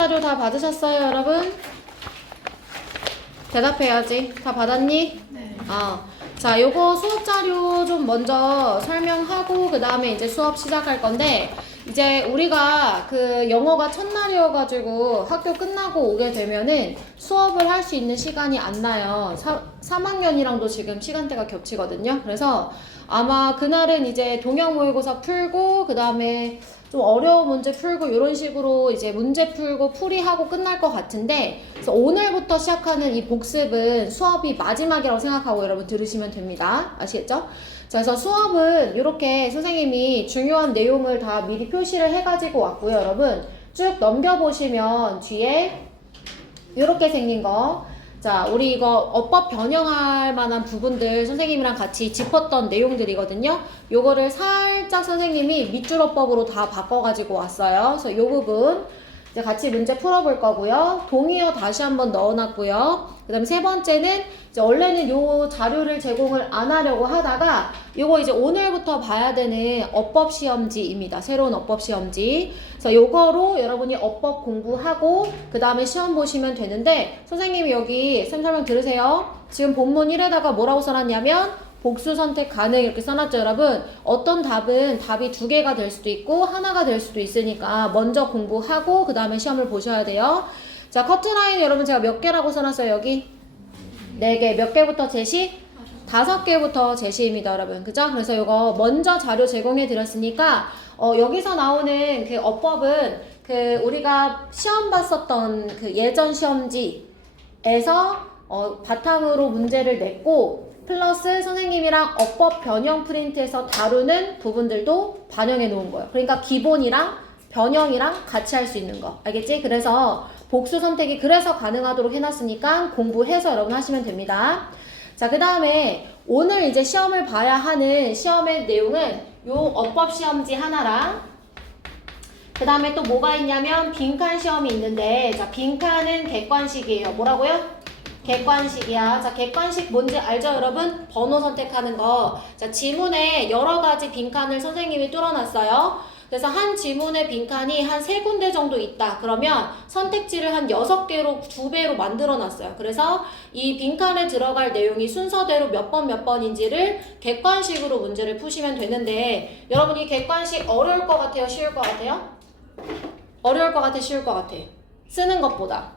자료 다 받으셨어요, 여러분? 대답해야지. 다 받았니? 네. 자, 요거 수업 자료 좀 먼저 설명하고 그 다음에 이제 수업 시작할 건데, 이제 우리가 그 영어가 첫날이어가지고 학교 끝나고 오게 되면은 수업을 할 수 있는 시간이 안 나요. 3학년이랑도 지금 시간대가 겹치거든요. 그래서 아마 그날은 이제 동영 모의고사 풀고 그 다음에 좀 어려운 문제 풀고 이런 식으로 이제 문제 풀고 풀이하고 끝날 것 같은데, 그래서 오늘부터 시작하는 이 복습은 수업이 마지막이라고 생각하고 여러분 들으시면 됩니다. 아시겠죠? 자, 그래서 수업은 이렇게 선생님이 중요한 내용을 다 미리 표시를 해가지고 왔고요. 여러분 쭉 넘겨보시면 뒤에 이렇게 생긴 거, 자, 우리 이거 어법 변형할 만한 부분들 선생님이랑 같이 짚었던 내용들이거든요. 요거를 살짝 선생님이 밑줄 어법으로 다 바꿔가지고 왔어요. 그래서 요 부분 이제 같이 문제 풀어볼 거고요. 동의어 다시 한번 넣어놨고요. 그 다음에 세 번째는 이제 원래는 요 자료를 제공을 안 하려고 하다가 요거 이제 오늘부터 봐야 되는 어법 시험지입니다. 새로운 어법 시험지. 그래서 요거로 여러분이 어법 공부하고 그 다음에 시험 보시면 되는데, 선생님이 여기 쌤 설명 들으세요. 지금 본문 1에다가 뭐라고 써놨냐면 복수 선택 가능 이렇게 써놨죠, 여러분. 어떤 답은 답이 2개가 될 수도 있고 하나가 될 수도 있으니까 먼저 공부하고 그 다음에 시험을 보셔야 돼요. 자, 커트라인 여러분 제가 몇 개라고 써놨어요, 여기? 4개. 몇 개부터 제시? 5개부터 제시입니다, 여러분. 그죠? 그래서 이거 먼저 자료 제공해 드렸으니까 여기서 나오는 그 어법은 그 우리가 시험 봤었던 그 예전 시험지에서 바탕으로 문제를 냈고, 플러스 선생님이랑 어법 변형 프린트에서 다루는 부분들도 반영해 놓은 거예요. 그러니까 기본이랑 변형이랑 같이 할 수 있는 거. 알겠지? 그래서 복수 선택이 그래서 가능하도록 해놨으니까 공부해서 여러분 하시면 됩니다. 자, 그 다음에 오늘 이제 시험을 봐야 하는 시험의 내용은 요 어법 시험지 하나랑 그 다음에 또 뭐가 있냐면 빈칸 시험이 있는데, 자, 빈칸은 객관식이에요. 뭐라고요? 객관식이야. 자, 객관식 뭔지 알죠, 여러분? 번호 선택하는 거. 자, 지문에 여러 가지 빈칸을 선생님이 뚫어놨어요. 그래서 한 지문의 빈칸이 한 3군데 정도 있다. 그러면 선택지를 한 6개로 2배로 만들어놨어요. 그래서 이 빈칸에 들어갈 내용이 순서대로 몇 번인지를 객관식으로 문제를 푸시면 되는데, 여러분 이 객관식 어려울 것 같아요? 쉬울 것 같아요? 어려울 것 같아? 쉬울 것 같아? 쓰는 것보다.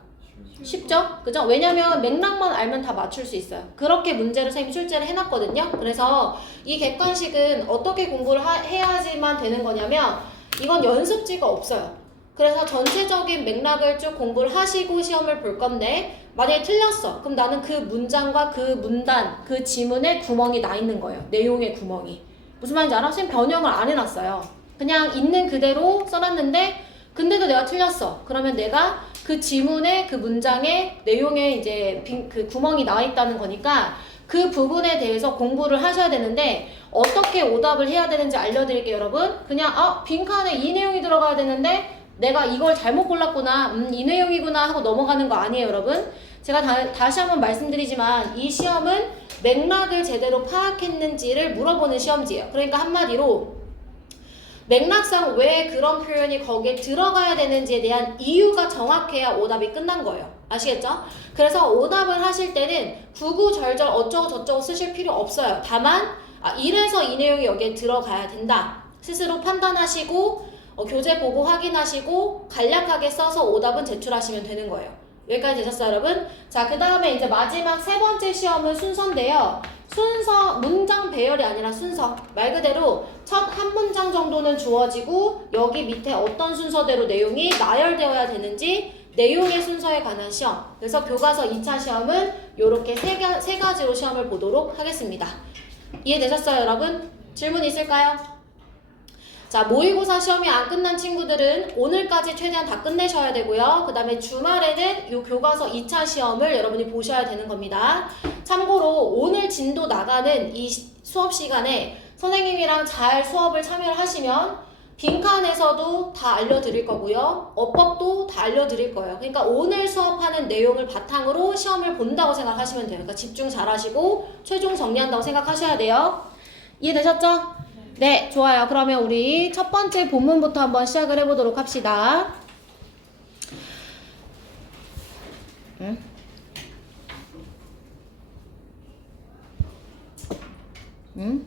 쉽죠? 그죠? 왜냐면 맥락만 알면 다 맞출 수 있어요. 그렇게 문제를 선생님이 출제를 해놨거든요. 그래서 이 객관식은 어떻게 공부를 해야지만 되는 거냐면, 이건 연습지가 없어요. 그래서 전체적인 맥락을 쭉 공부를 하시고 시험을 볼 건데, 만약에 틀렸어. 그럼 나는 그 문장과 그 문단, 그 지문에 구멍이 나 있는 거예요. 내용의 구멍이. 무슨 말인지 알아? 선생님 변형을 안 해놨어요. 그냥 있는 그대로 써놨는데, 근데도 내가 틀렸어. 그러면 내가 그 지문에 그 문장에 내용에 이제 그 구멍이 나와 있다는 거니까 그 부분에 대해서 공부를 하셔야 되는데, 어떻게 오답을 해야 되는지 알려드릴게요, 여러분. 그냥 빈칸에 이 내용이 들어가야 되는데 내가 이걸 잘못 골랐구나, 이 내용이구나 하고 넘어가는 거 아니에요, 여러분. 제가 다시 한번 말씀드리지만 이 시험은 맥락을 제대로 파악했는지를 물어보는 시험지예요. 그러니까 한마디로 맥락상 왜 그런 표현이 거기에 들어가야 되는지에 대한 이유가 정확해야 오답이 끝난 거예요. 아시겠죠? 그래서 오답을 하실 때는 구구절절 어쩌고 저쩌고 쓰실 필요 없어요. 다만 이래서 이 내용이 여기에 들어가야 된다. 스스로 판단하시고 교재 보고 확인하시고 간략하게 써서 오답은 제출하시면 되는 거예요. 여기까지 되셨어요, 여러분? 자, 그 다음에 이제 마지막 3번째 시험은 순서인데요. 순서, 문장 배열이 아니라 순서. 말 그대로 첫 한 문장 정도는 주어지고 여기 밑에 어떤 순서대로 내용이 나열되어야 되는지 내용의 순서에 관한 시험. 그래서 교과서 2차 시험은 이렇게 세 가지로 시험을 보도록 하겠습니다. 이해되셨어요, 여러분? 질문 있을까요? 자, 모의고사 시험이 안 끝난 친구들은 오늘까지 최대한 다 끝내셔야 되고요. 그 다음에 주말에는 이 교과서 2차 시험을 여러분이 보셔야 되는 겁니다. 참고로 오늘 진도 나가는 이 수업 시간에 선생님이랑 잘 수업을 참여를 하시면 빈칸에서도 다 알려드릴 거고요. 어법도 다 알려드릴 거예요. 그러니까 오늘 수업하는 내용을 바탕으로 시험을 본다고 생각하시면 돼요. 그러니까 집중 잘 하시고 최종 정리한다고 생각하셔야 돼요. 이해되셨죠? 네, 좋아요. 그러면 우리 첫 번째 본문부터 한번 시작을 해보도록 합시다. 응? 응?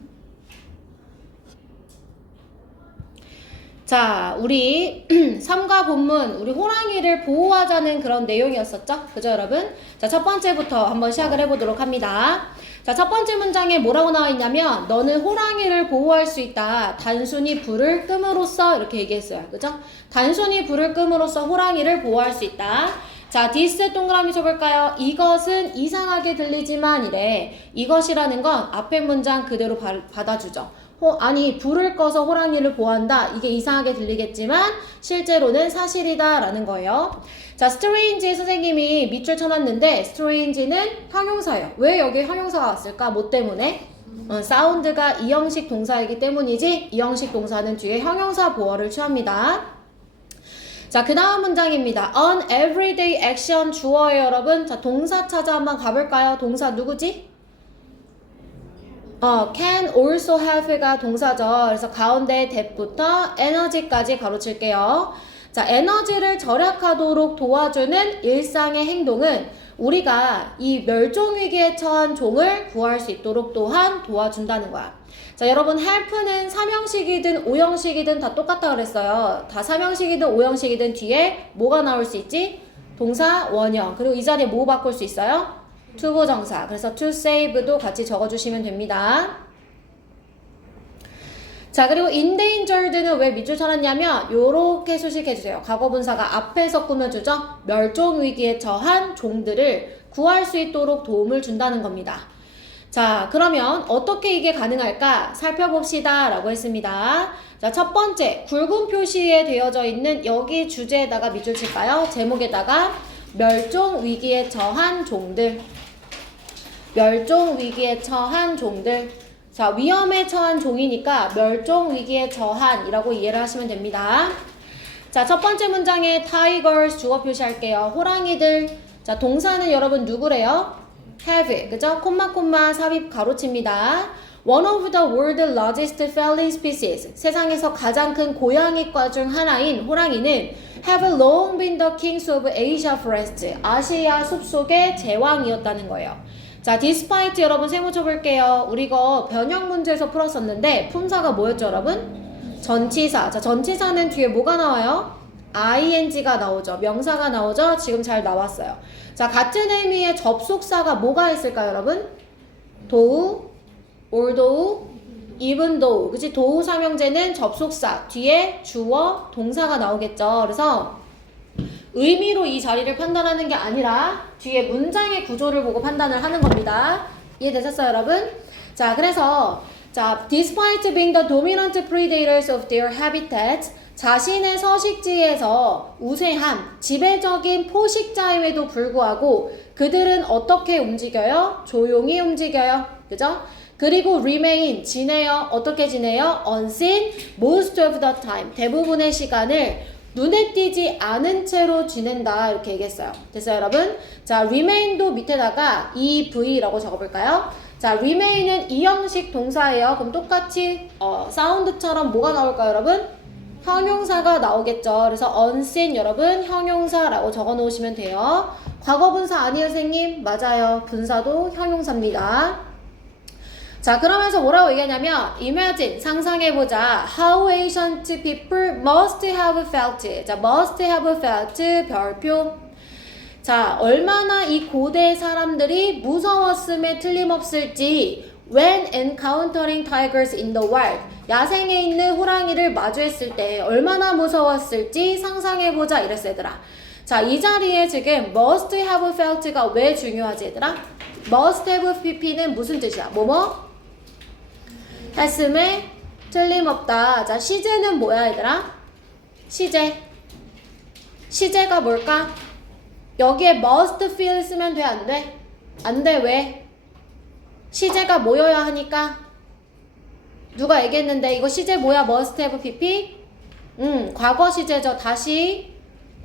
자, 우리 삼가 본문, 우리 호랑이를 보호하자는 그런 내용이었었죠? 그죠, 여러분? 자, 첫 번째부터 한번 시작을 해보도록 합니다. 자, 첫 번째 문장에 뭐라고 나와 있냐면, 너는 호랑이를 보호할 수 있다. 단순히 불을 끔으로써 이렇게 얘기했어요. 그죠? 단순히 불을 끔으로써 호랑이를 보호할 수 있다. 자, 디스 동그라미 쳐볼까요? 이것은 이상하게 들리지만 이래. 이것이라는 건 앞에 문장 그대로 받아주죠. 아니 불을 꺼서 호랑이를 보호한다. 이게 이상하게 들리겠지만 실제로는 사실이다 라는 거예요. 자, strange 선생님이 밑줄 쳐놨는데 strange는 형용사예요. 왜 여기 형용사가 왔을까? 뭐 때문에? 사운드가 이형식 동사이기 때문이지 이형식 동사는 뒤에 형용사 보어를 취합니다. 자, 그 다음 문장입니다. An everyday action 주어예요, 여러분. 자, 동사 찾아 한번 가볼까요? 동사 누구지? can also have가 동사죠. 그래서 가운데 that부터 에너지까지 가로칠게요. 자, 에너지를 절약하도록 도와주는 일상의 행동은 우리가 이 멸종위기에 처한 종을 구할 수 있도록 또한 도와준다는 거야. 자, 여러분 help는 3형식이든 5형식이든 다 똑같다 그랬어요. 다 3형식이든 5형식이든 뒤에 뭐가 나올 수 있지? 동사 원형. 그리고 이 자리에 뭐 바꿀 수 있어요? 투부정사. 그래서 to save도 같이 적어주시면 됩니다. 자, 그리고 endangered는 왜 밑줄 쳐놨냐면 요렇게 수식해주세요. 과거분사가 앞에서 꾸며주죠. 멸종위기에 처한 종들을 구할 수 있도록 도움을 준다는 겁니다. 자, 그러면 어떻게 이게 가능할까 살펴봅시다 라고 했습니다. 자, 첫 번째 굵은 표시에 되어져 있는 여기 주제에다가 밑줄 칠까요? 제목에다가 멸종위기에 처한 종들. 멸종위기에 처한 종들. 자, 위험에 처한 종이니까 멸종위기에 처한이라고 이해를 하시면 됩니다. 자, 첫 번째 문장에 tigers 주어 표시할게요. 호랑이들. 자, 동사는 여러분 누구래요? have. 그죠? 콤마 삽입 가로칩니다. One of the world's largest feline species. 세상에서 가장 큰 고양이과 중 하나인 호랑이는 have long been the kings of Asia forest. 아시아 숲속의 제왕이었다는 거예요. 자, despite 여러분 세모 쳐볼게요. 우리 이거 변형 문제에서 풀었었는데 품사가 뭐였죠, 여러분? 전치사. 자, 전치사는 뒤에 뭐가 나와요? ing가 나오죠. 명사가 나오죠. 지금 잘 나왔어요. 자, 같은 의미의 접속사가 뭐가 있을까요, 여러분? 도우, although, even though. 그치? 도우 삼형제는 접속사, 뒤에 주어, 동사가 나오겠죠. 그래서 의미로 이 자리를 판단하는 게 아니라 뒤에 문장의 구조를 보고 판단을 하는 겁니다. 이해되셨어요, 여러분? 자, 그래서 자, despite being the dominant predators of their habitats, 자신의 서식지에서 우세한 지배적인 포식자임에도 불구하고 그들은 어떻게 움직여요? 조용히 움직여요. 그죠? 그리고 remain, 지내요. 어떻게 지내요? unseen most of the time. 대부분의 시간을 눈에 띄지 않은 채로 지낸다. 이렇게 얘기했어요. 됐어요, 여러분? 자, remain도 밑에다가 EV라고 적어볼까요? 자, remain은 이형식 동사예요. 그럼 똑같이 사운드처럼 뭐가 나올까요, 여러분? 형용사가 나오겠죠. 그래서 unseen 여러분 형용사라고 적어 놓으시면 돼요. 과거분사 아니에요, 선생님? 맞아요. 분사도 형용사입니다. 자, 그러면서 뭐라고 얘기하냐면 imagine, 상상해보자. How ancient people must have felt. 자, must have felt 별표. 자, 얼마나 이 고대 사람들이 무서웠음에 틀림없을지 when encountering tigers in the wild. 야생에 있는 호랑이를 마주했을 때 얼마나 무서웠을지 상상해보자 이랬어, 얘들아. 자, 이 자리에 지금 must have felt가 왜 중요하지, 얘들아? must have pp는 무슨 뜻이야? 뭐뭐? 했음에 틀림없다. 자, 시제는 뭐야, 얘들아? 시제. 시제가 뭘까? 여기에 must feel 쓰면 돼, 안 돼? 안 돼, 왜? 시제가 뭐여야 하니까? 누가 얘기했는데 이거 시제 뭐야? must have pp? 과거 시제죠. 다시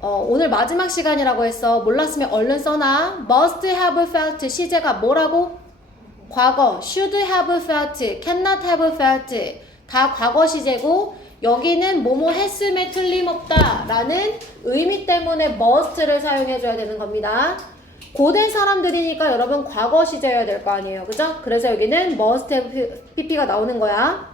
오늘 마지막 시간이라고 했어. 몰랐으면 얼른 써놔. must have felt 시제가 뭐라고? 과거. should have felt, cannot have felt 다 과거 시제고 여기는 뭐뭐 했음에 틀림없다 라는 의미 때문에 must를 사용해줘야 되는 겁니다. 고대 사람들이니까 여러분 과거 시제여야 될 거 아니에요. 그죠? 그래서 여기는 must have pp가 나오는 거야.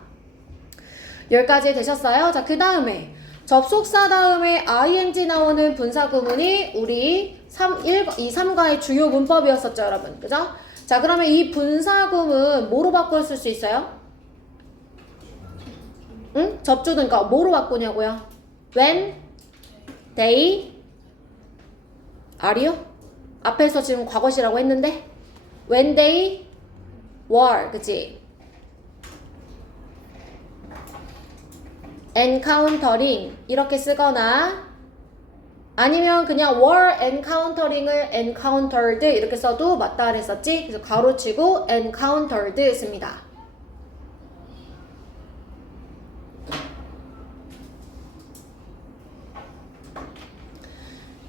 여기까지 되셨어요? 자, 그 다음에 접속사 다음에 ing 나오는 분사 구문이 우리 3과의 주요 문법이었었죠, 여러분. 그죠? 자, 그러면 이 분사 구문 뭐로 바꿔 쓸 수 있어요? 응? 접주든 그러니까 뭐로 바꾸냐고요? When they are요? 앞에서 지금 과거시라고 했는데 When they were, 그치? encountering 이렇게 쓰거나 아니면 그냥 were encountering을 encountered 이렇게 써도 맞다 그랬었지? 그래서 가로치고 encountered 씁니다.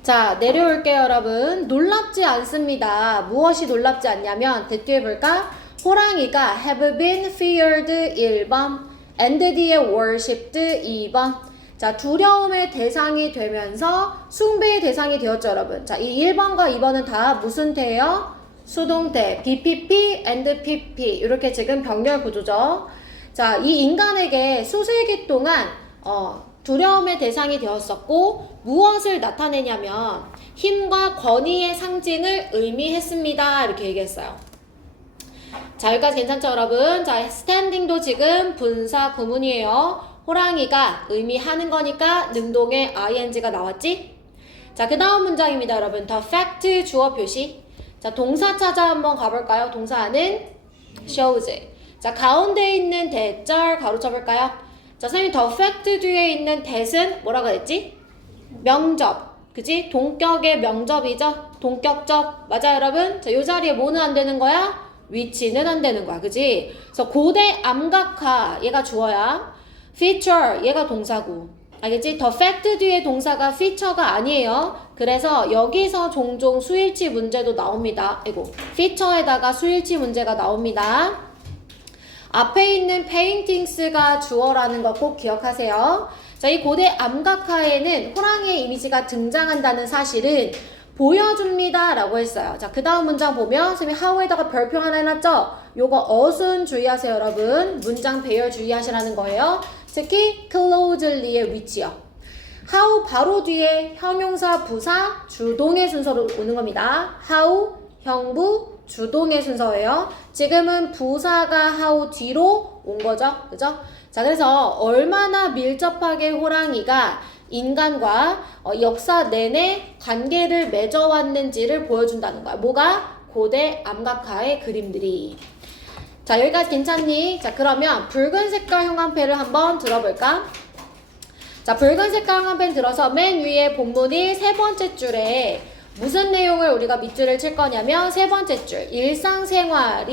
자, 내려올게요, 여러분. 놀랍지 않습니다. 무엇이 놀랍지 않냐면 대뒤에 볼까? 호랑이가 have been feared 1번 and 뒤에 worshipped 2번. 자, 두려움의 대상이 되면서 숭배의 대상이 되었죠, 여러분. 자, 이 1번과 2번은 다 무슨 태예요? 수동태, BPP and PP 이렇게 지금 병렬 구조죠. 자, 이 인간에게 수세기 동안 두려움의 대상이 되었었고 무엇을 나타내냐면 힘과 권위의 상징을 의미했습니다. 이렇게 얘기했어요. 자, 여기까지 괜찮죠, 여러분? 자, standing도 지금 분사 구문이에요. 호랑이가 의미하는 거니까 능동의 ing가 나왔지? 자, 그 다음 문장입니다, 여러분. The fact 주어 표시. 자, 동사 찾아 한번 가볼까요? 동사는 shows. 자, 가운데 있는 대절 가로쳐 볼까요? 자, 선생님 the fact 뒤에 있는 that은 뭐라고 했지? 명접. 그지? 동격의 명접이죠? 동격접. 맞아요, 여러분? 자, 요 자리에 뭐는 안 되는 거야? 위치는 안 되는 거야. 그지? 그래서 고대 암각화 얘가 주어야. feature 얘가 동사고. 알겠지? the fact 뒤에 동사가 feature가 아니에요. 그래서 여기서 종종 수일치 문제도 나옵니다. 아이고, feature에다가 수일치 문제가 나옵니다. 앞에 있는 paintings가 주어라는 거 꼭 기억하세요. 자, 이 고대 암각화에는 호랑이의 이미지가 등장한다는 사실은 보여줍니다 라고 했어요. 자, 그 다음 문장 보면 선생님이 how에다가 별표 하나 해놨죠? 요거 어순 주의하세요, 여러분. 문장 배열 주의하시라는 거예요. 특히 closely의 위치요. how 바로 뒤에 형용사, 부사, 주동의 순서로 오는 겁니다. how, 형부, 주동의 순서예요. 지금은 부사가 how 뒤로 온 거죠. 그죠? 자, 그래서 얼마나 밀접하게 호랑이가 인간과 역사 내내 관계를 맺어왔는지를 보여준다는 거야. 뭐가? 고대 암각화의 그림들이. 자, 여기까지 괜찮니? 자, 그러면 붉은 색깔 형광펜을 한번 들어볼까? 자, 붉은 색깔 형광펜 들어서 맨 위에 본문이 세 번째 줄에 무슨 내용을 우리가 밑줄을 칠 거냐면 세 번째 줄 일상생활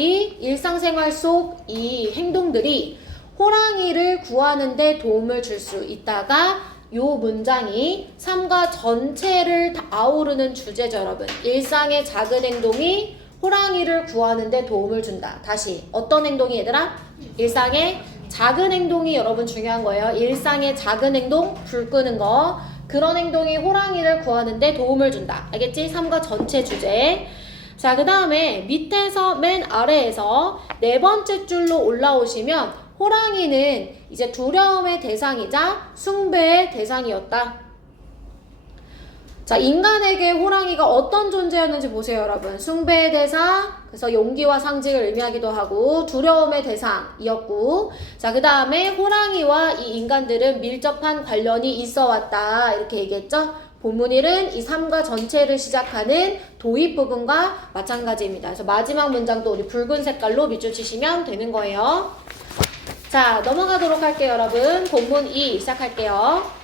속 이 행동들이 호랑이를 구하는 데 도움을 줄 수 있다가 요 문장이 3과 전체를 아우르는 주제죠, 여러분. 일상의 작은 행동이 호랑이를 구하는 데 도움을 준다. 다시 어떤 행동이 얘들아? 일상의 작은 행동이 여러분 중요한 거예요. 일상의 작은 행동, 불 끄는 거. 그런 행동이 호랑이를 구하는 데 도움을 준다. 알겠지? 3과 전체 주제. 자, 그 다음에 밑에서 맨 아래에서 네 번째 줄로 올라오시면 호랑이는 이제 두려움의 대상이자 숭배의 대상이었다. 자, 인간에게 호랑이가 어떤 존재였는지 보세요, 여러분. 숭배의 대상, 그래서 용기와 상징을 의미하기도 하고 두려움의 대상이었고, 자, 그 다음에 호랑이와 이 인간들은 밀접한 관련이 있어 왔다 이렇게 얘기했죠. 본문 1은 이 3과 전체를 시작하는 도입 부분과 마찬가지입니다. 그래서 마지막 문장도 우리 붉은 색깔로 밑줄 치시면 되는 거예요. 자, 넘어가도록 할게요, 여러분. 본문 2 시작할게요.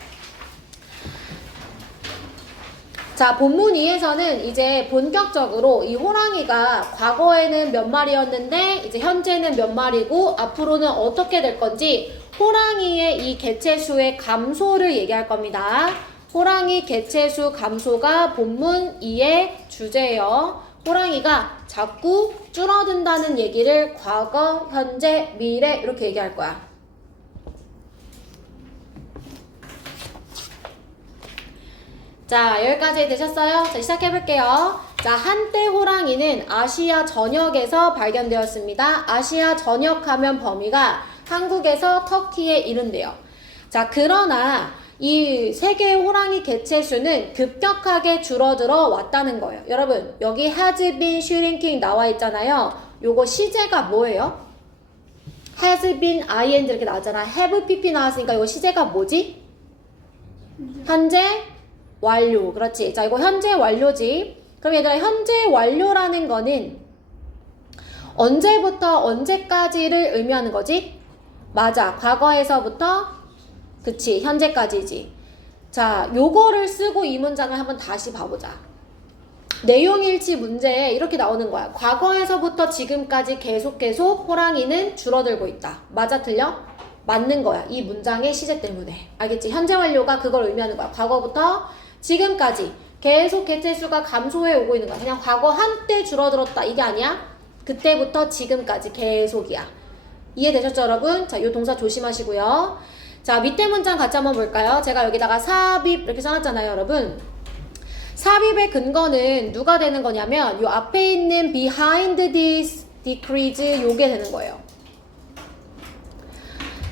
자, 본문 2에서는 이제 본격적으로 이 호랑이가 과거에는 몇 마리였는데 이제 현재는 몇 마리고 앞으로는 어떻게 될 건지 호랑이의 이 개체수의 감소를 얘기할 겁니다. 호랑이 개체수 감소가 본문 2의 주제예요. 호랑이가 자꾸 줄어든다는 얘기를 과거, 현재, 미래 이렇게 얘기할 거야. 자, 여기까지 되셨어요? 자, 시작해볼게요. 자, 한때 호랑이는 아시아 전역에서 발견되었습니다. 아시아 전역 하면 범위가 한국에서 터키에 이른대요. 자, 그러나 이 세계의 호랑이 개체 수는 급격하게 줄어들어 왔다는 거예요. 여러분, 여기 has been shrinking 나와 있잖아요. 요거 시제가 뭐예요? has been ing 이렇게 나왔잖아. have pp 나왔으니까 이거 시제가 뭐지? 현재 완료. 그렇지. 자, 이거 현재 완료지. 그럼 얘들아, 현재 완료라는 거는 언제부터 언제까지를 의미하는 거지? 맞아. 과거에서부터 그치. 현재까지지. 자, 요거를 쓰고 이 문장을 한번 다시 봐보자. 내용일치 문제에 이렇게 나오는 거야. 과거에서부터 지금까지 계속 호랑이는 줄어들고 있다. 맞아, 틀려? 맞는 거야. 이 문장의 시제 때문에. 알겠지? 현재 완료가 그걸 의미하는 거야. 과거부터 지금까지 계속 개체 수가 감소해 오고 있는 거야. 그냥 과거 한때 줄어들었다. 이게 아니야. 그때부터 지금까지 계속이야. 이해되셨죠, 여러분? 자, 요 동사 조심하시고요. 자, 밑에 문장 같이 한번 볼까요? 제가 여기다가 삽입 이렇게 써놨잖아요, 여러분. 삽입의 근거는 누가 되는 거냐면 요 앞에 있는 behind this decrease 요게 되는 거예요.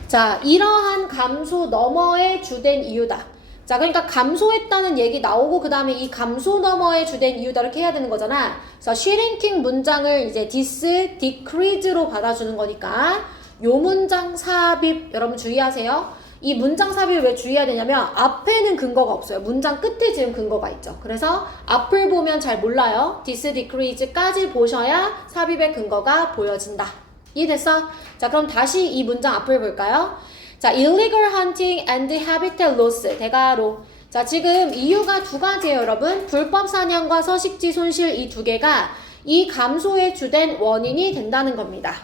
자, 이러한 감소 너머의 주된 이유다. 자, 그러니까 감소했다는 얘기 나오고 그 다음에 이 감소 너머의 주된 이유다 이렇게 해야 되는 거잖아. 그래서 shrinking 문장을 이제 this decrease로 받아주는 거니까 요 문장 삽입 여러분 주의하세요. 이 문장 삽입을 왜 주의해야 되냐면 앞에는 근거가 없어요. 문장 끝에 지금 근거가 있죠. 그래서 앞을 보면 잘 몰라요. this decrease까지 보셔야 삽입의 근거가 보여진다. 이해됐어? 자, 그럼 다시 이 문장 앞을 볼까요? 자, illegal hunting and habitat loss 대가로. 자, 지금 이유가 두 가지예요, 여러분. 불법 사냥과 서식지 손실 이 두 개가 이 감소의 주된 원인이 된다는 겁니다.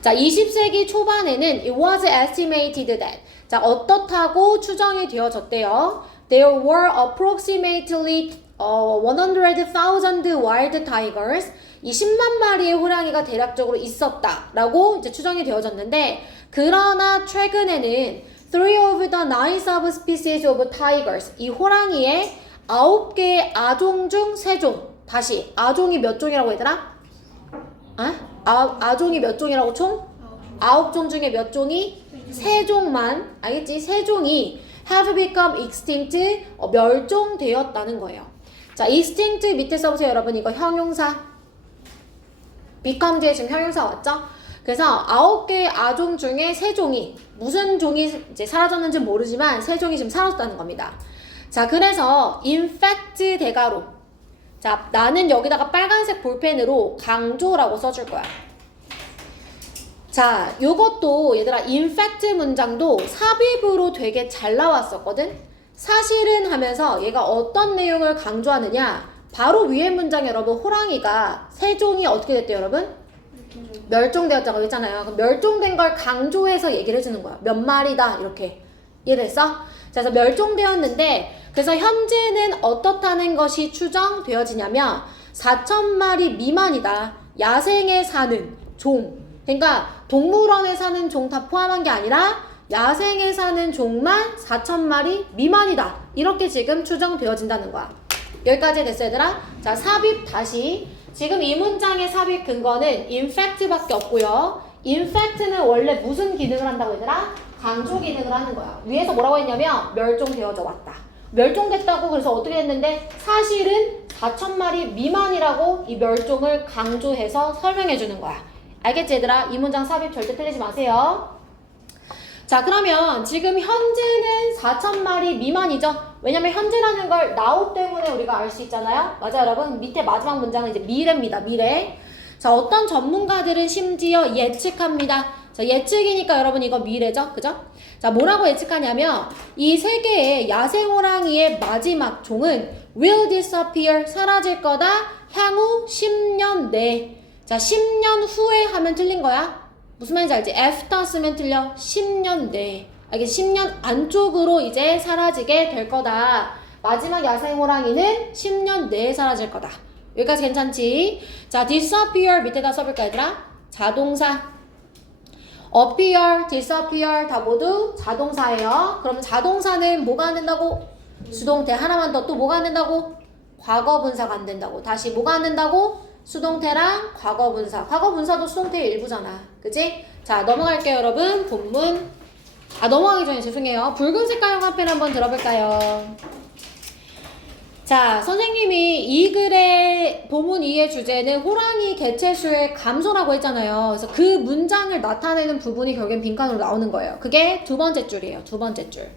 자, 20세기 초반에는 it was estimated that 자, 어떻다고 추정이 되어졌대요. There were approximately 100,000 wild tigers 이 10만 마리의 호랑이가 대략적으로 있었다라고 이제 추정이 되어졌는데 그러나 최근에는 3 of the 9 subspecies of tigers 이 호랑이의 9개의 아종 중 3종 다시 아종이 몇 종이라고 얘들아? 아종이 몇 종이라고 총? 9종 중에 몇 종이? 3종만 알겠지? 3종이 have become extinct 멸종되었다는 거예요. 자, extinct 밑에 써보세요 여러분. 이거 형용사 become 뒤에 지금 형용사 왔죠? 그래서 9개의 아종 중에 3종이 무슨 종이 이제 사라졌는지 모르지만 3종이 지금 사라졌다는 겁니다. 자, 그래서 in fact 대가로 자, 나는 여기다가 빨간색 볼펜으로 강조라고 써줄 거야. 자, 요것도 얘들아 in fact 문장도 삽입으로 되게 잘 나왔었거든? 사실은 하면서 얘가 어떤 내용을 강조하느냐 바로 위에 문장 여러분 호랑이가 3종이 어떻게 됐대요 여러분? 멸종되었다고 했잖아요. 그럼 멸종된 걸 강조해서 얘기를 해주는 거야. 몇 마리다 이렇게. 이해됐어? 자, 그래서 멸종되었는데 그래서 현재는 어떻다는 것이 추정되어지냐면 4,000마리 미만이다. 야생에 사는 종. 그러니까 동물원에 사는 종 다 포함한 게 아니라 야생에 사는 종만 4,000마리 미만이다. 이렇게 지금 추정되어진다는 거야. 여기까지 됐어 얘들아? 자, 삽입 다시. 지금 이 문장의 삽입 근거는 in fact 밖에 없고요. in fact는 원래 무슨 기능을 한다고 얘들아? 강조 기능을 하는 거야. 위에서 뭐라고 했냐면 멸종되어져 왔다. 멸종됐다고 그래서 어떻게 됐는데 사실은 4,000마리 미만이라고 이 멸종을 강조해서 설명해 주는 거야. 알겠지 얘들아? 이 문장 삽입 절대 틀리지 마세요. 자, 그러면 지금 현재는 4,000마리 미만이죠? 왜냐면 현재라는 걸 now 때문에 우리가 알 수 있잖아요? 맞아요 여러분? 밑에 마지막 문장은 이제 미래입니다. 미래. 자, 어떤 전문가들은 심지어 예측합니다. 자, 예측이니까 여러분 이거 미래죠? 그죠? 자, 뭐라고 예측하냐면 이 세계의 야생호랑이의 마지막 종은 will disappear 사라질 거다 향후 10년 내에. 자, 10년 후에 하면 틀린 거야. 무슨 말인지 알지? after 쓰면 틀려. 10년 내에. 알겠지? 10년 안쪽으로 이제 사라지게 될 거다. 마지막 야생호랑이는 10년 내에 사라질 거다. 여기까지 괜찮지? 자, disappear 밑에다 써볼까 얘들아? 자동사. appear, disappear 다 모두 자동사예요. 그러면 자동사는 뭐가 안 된다고? 수동태 하나만 더 또 뭐가 안 된다고? 과거 분사가 안 된다고. 다시 뭐가 안 된다고? 수동태랑 과거 분사. 과거 분사도 수동태의 일부잖아. 그치? 자, 넘어갈게요, 여러분. 본문. 넘어가기 전에 죄송해요. 붉은 색깔 형광펜 한번 들어볼까요? 자, 선생님이 이 글의 본문 2의 주제는 호랑이 개체수의 감소라고 했잖아요. 그래서 그 문장을 나타내는 부분이 결국엔 빈칸으로 나오는 거예요. 그게 두 번째 줄이에요. 두 번째 줄.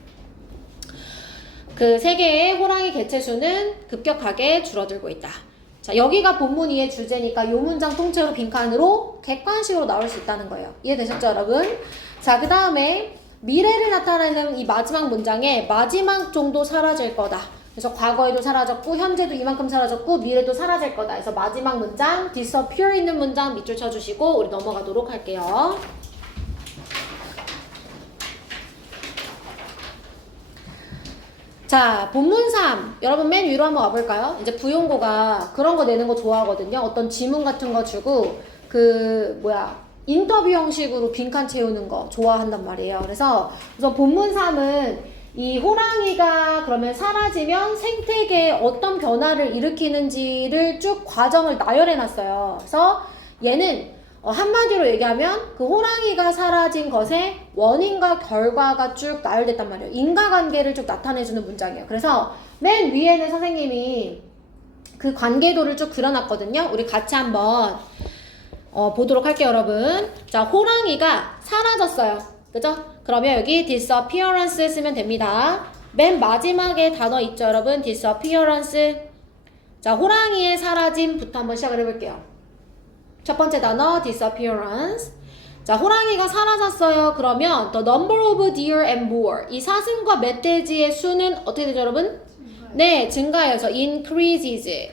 그 세 개의 호랑이 개체수는 급격하게 줄어들고 있다. 자, 여기가 본문 2의 주제니까 이 문장 통째로 빈칸으로 객관식으로 나올 수 있다는 거예요. 이해되셨죠, 여러분? 자, 그 다음에 미래를 나타내는 이 마지막 문장에 마지막 정도 사라질 거다. 그래서 과거에도 사라졌고 현재도 이만큼 사라졌고 미래도 사라질 거다. 그래서 마지막 문장 disappear 있는 문장 밑줄 쳐주시고 우리 넘어가도록 할게요. 자, 본문 3. 여러분 맨 위로 한번 와볼까요? 이제 부용고가 그런 거 내는 거 좋아하거든요. 어떤 지문 같은 거 주고 인터뷰 형식으로 빈칸 채우는 거 좋아한단 말이에요. 그래서 우선 본문 3은 이 호랑이가 그러면 사라지면 생태계에 어떤 변화를 일으키는지를 쭉 과정을 나열해 놨어요. 그래서 얘는 한마디로 얘기하면 그 호랑이가 사라진 것의 원인과 결과가 쭉 나열됐단 말이에요. 인과관계를 쭉 나타내주는 문장이에요. 그래서 맨 위에는 선생님이 그 관계도를 쭉 그려놨거든요. 우리 같이 한번 보도록 할게요, 여러분. 자, 호랑이가 사라졌어요. 그죠? 그러면 여기 disappearance 쓰면 됩니다. 맨 마지막에 단어 있죠, 여러분? disappearance. 자, 호랑이의 사라짐부터 한번 시작을 해볼게요. 첫 번째 단어 disappearance. 자, 호랑이가 사라졌어요. 그러면 the number of deer and boar. 이 사슴과 멧돼지의 수는 어떻게 되죠, 여러분? 네, 증가해요. 그래서 increases.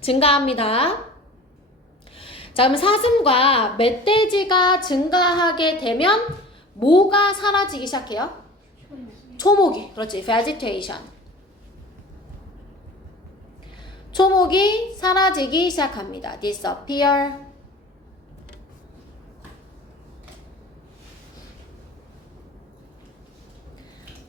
증가합니다. 자, 그럼 사슴과 멧돼지가 증가하게 되면 뭐가 사라지기 시작해요? 초목이. 그렇지. vegetation. 초목이 사라지기 시작합니다. disappear.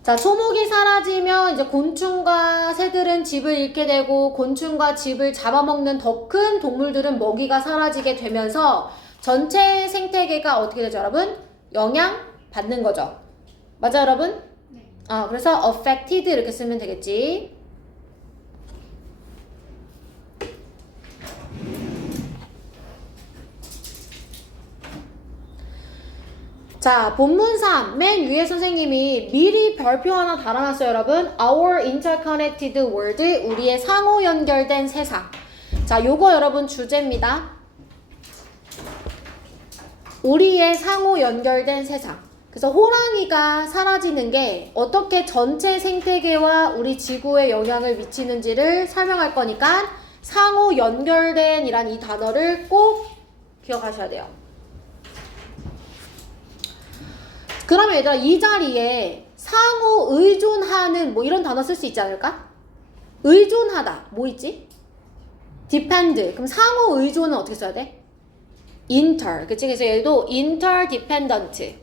자, 초목이 사라지면 이제 곤충과 새들은 집을 잃게 되고 곤충과 집을 잡아먹는 더 큰 동물들은 먹이가 사라지게 되면서 전체 생태계가 어떻게 되죠, 여러분? 영향받는 거죠. 맞아요, 여러분? 네. 그래서 affected 이렇게 쓰면 되겠지. 자, 본문 3. 맨 위에 선생님이 미리 별표 하나 달아놨어요, 여러분. Our interconnected world. 우리의 상호 연결된 세상. 자, 요거 여러분 주제입니다. 우리의 상호 연결된 세상. 그래서 호랑이가 사라지는 게 어떻게 전체 생태계와 우리 지구에 영향을 미치는지를 설명할 거니까 상호 연결된 이란 이 단어를 꼭 기억하셔야 돼요. 그러면 얘들아 이 자리에 상호 의존하는 뭐 이런 단어 쓸 수 있지 않을까? 의존하다. 뭐 있지? depend. 그럼 상호 의존은 어떻게 써야 돼? inter. 그치? 그래서 얘도 interdependent.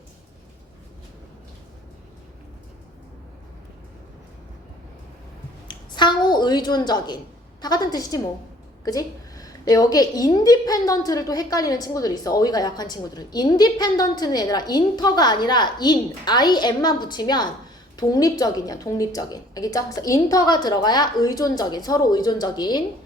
상호 의존적인. 다 같은 뜻이지 뭐. 그치? 근데 여기에 independent를 또 헷갈리는 친구들이 있어. 어휘가 약한 친구들은. independent는 얘들아 inter가 아니라 im만 붙이면 독립적인이야. 독립적인. 알겠죠? 그래서 inter가 들어가야 의존적인. 서로 의존적인.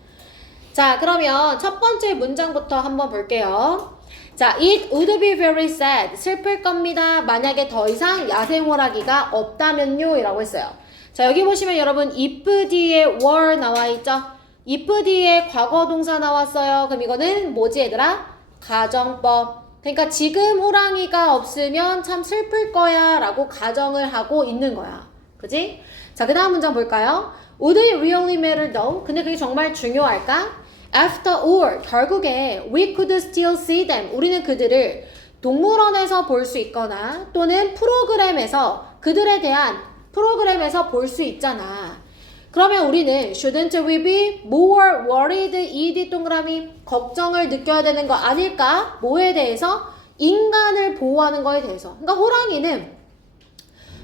자, 그러면 첫 번째 문장부터 한번 볼게요. 자, it would be very sad. 슬플 겁니다. 만약에 더 이상 야생호랑이가 없다면요. 이라고 했어요. 자, 여기 보시면 여러분 if 뒤에 were 나와 있죠? if 뒤에 과거 동사 나왔어요. 그럼 이거는 뭐지 얘들아? 가정법. 그러니까 지금 호랑이가 없으면 참 슬플 거야 라고 가정을 하고 있는 거야. 그지? 자, 그 다음 문장 볼까요? Would it really matter though? 근데 그게 정말 중요할까? After all, 결국에 we could still see them. 우리는 그들을 동물원에서 볼 수 있거나 또는 그들에 대한 프로그램에서 볼 수 있잖아. 그러면 우리는 shouldn't we be more worried? ed 동그라미 걱정을 느껴야 되는 거 아닐까? 뭐에 대해서? 인간을 보호하는 거에 대해서. 그러니까 호랑이는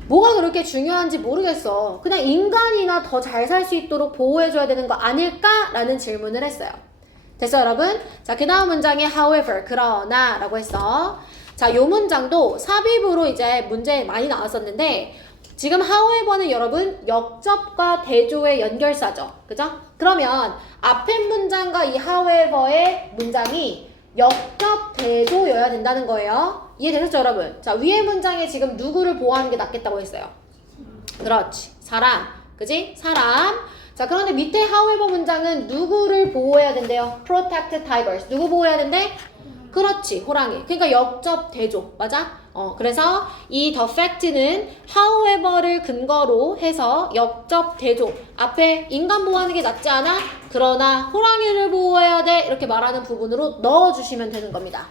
뭐가 그렇게 중요한지 모르겠어. 그냥 인간이나 더 잘 살 수 있도록 보호해줘야 되는 거 아닐까? 라는 질문을 했어요. 됐어, 여러분? 자, 그 다음 문장에 however, 그러나 라고 했어. 자, 요 문장도 삽입으로 이제 문제 많이 나왔었는데 지금 however는 여러분 역접과 대조의 연결사죠. 그죠? 그러면 앞에 문장과 이 however의 문장이 역접 대조여야 된다는 거예요. 이해되셨죠, 여러분? 자, 위의 문장에 지금 누구를 보호하는 게 낫겠다고 했어요? 그렇지. 사람. 그지? 사람. 자, 그런데 밑에 however 문장은 누구를 보호해야 된대요? protect tigers. 누구 보호해야 된대? 그렇지. 호랑이. 그러니까 역접 대조. 맞아? 그래서 이 the fact는 however를 근거로 해서 역접 대조. 앞에 인간 보호하는 게 낫지 않아? 그러나 호랑이를 보호해야 돼. 이렇게 말하는 부분으로 넣어주시면 되는 겁니다.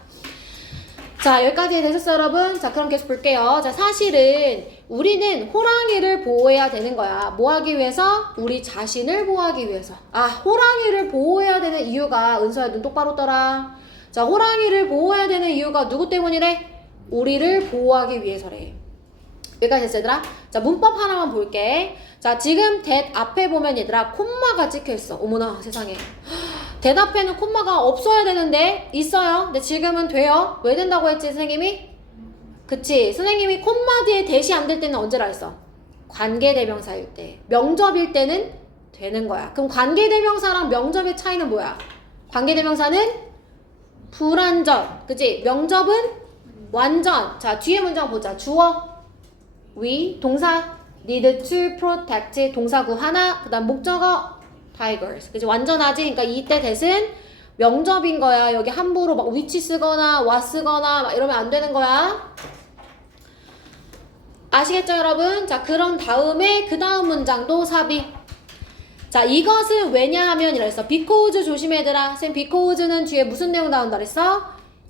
자, 여기까지 되셨어요, 여러분? 자, 그럼 계속 볼게요. 자, 사실은 우리는 호랑이를 보호해야 되는 거야. 뭐 하기 위해서? 우리 자신을 보호하기 위해서. 아, 호랑이를 보호해야 되는 이유가, 은서야, 눈 똑바로 떠라. 자, 호랑이를 보호해야 되는 이유가 누구 때문이래? 우리를 보호하기 위해서래. 여기까지 됐어, 얘들아? 자, 문법 하나만 볼게. 자, 지금 that 앞에 보면 얘들아, 콤마가 찍혀있어. 어머나, 세상에. that 앞에는 콤마가 없어야 되는데 있어요. 근데 지금은 돼요. 왜 된다고 했지, 선생님이? 그치. 선생님이 콤마 뒤에 that이 안 될 때는 언제라 했어? 관계대명사일 때. 명접일 때는 되는 거야. 그럼 관계대명사랑 명접의 차이는 뭐야? 관계대명사는 불완전. 그치? 명접은 완전. 자, 뒤에 문장 보자. 주어, 위, 동사, need to protect, 동사구 하나, 그 다음 목적어, tigers. 그치? 완전하지? 그러니까 이때 that은 명접인 거야. 여기 함부로 막 which 쓰거나 what 쓰거나 막 이러면 안 되는 거야. 아시겠죠, 여러분? 자, 그런 다음에 그 다음 문장도 삽입. 자, 이것은 왜냐하면 이랬어. because 조심해들아. 쌤 because는 뒤에 무슨 내용 나온다 그랬어?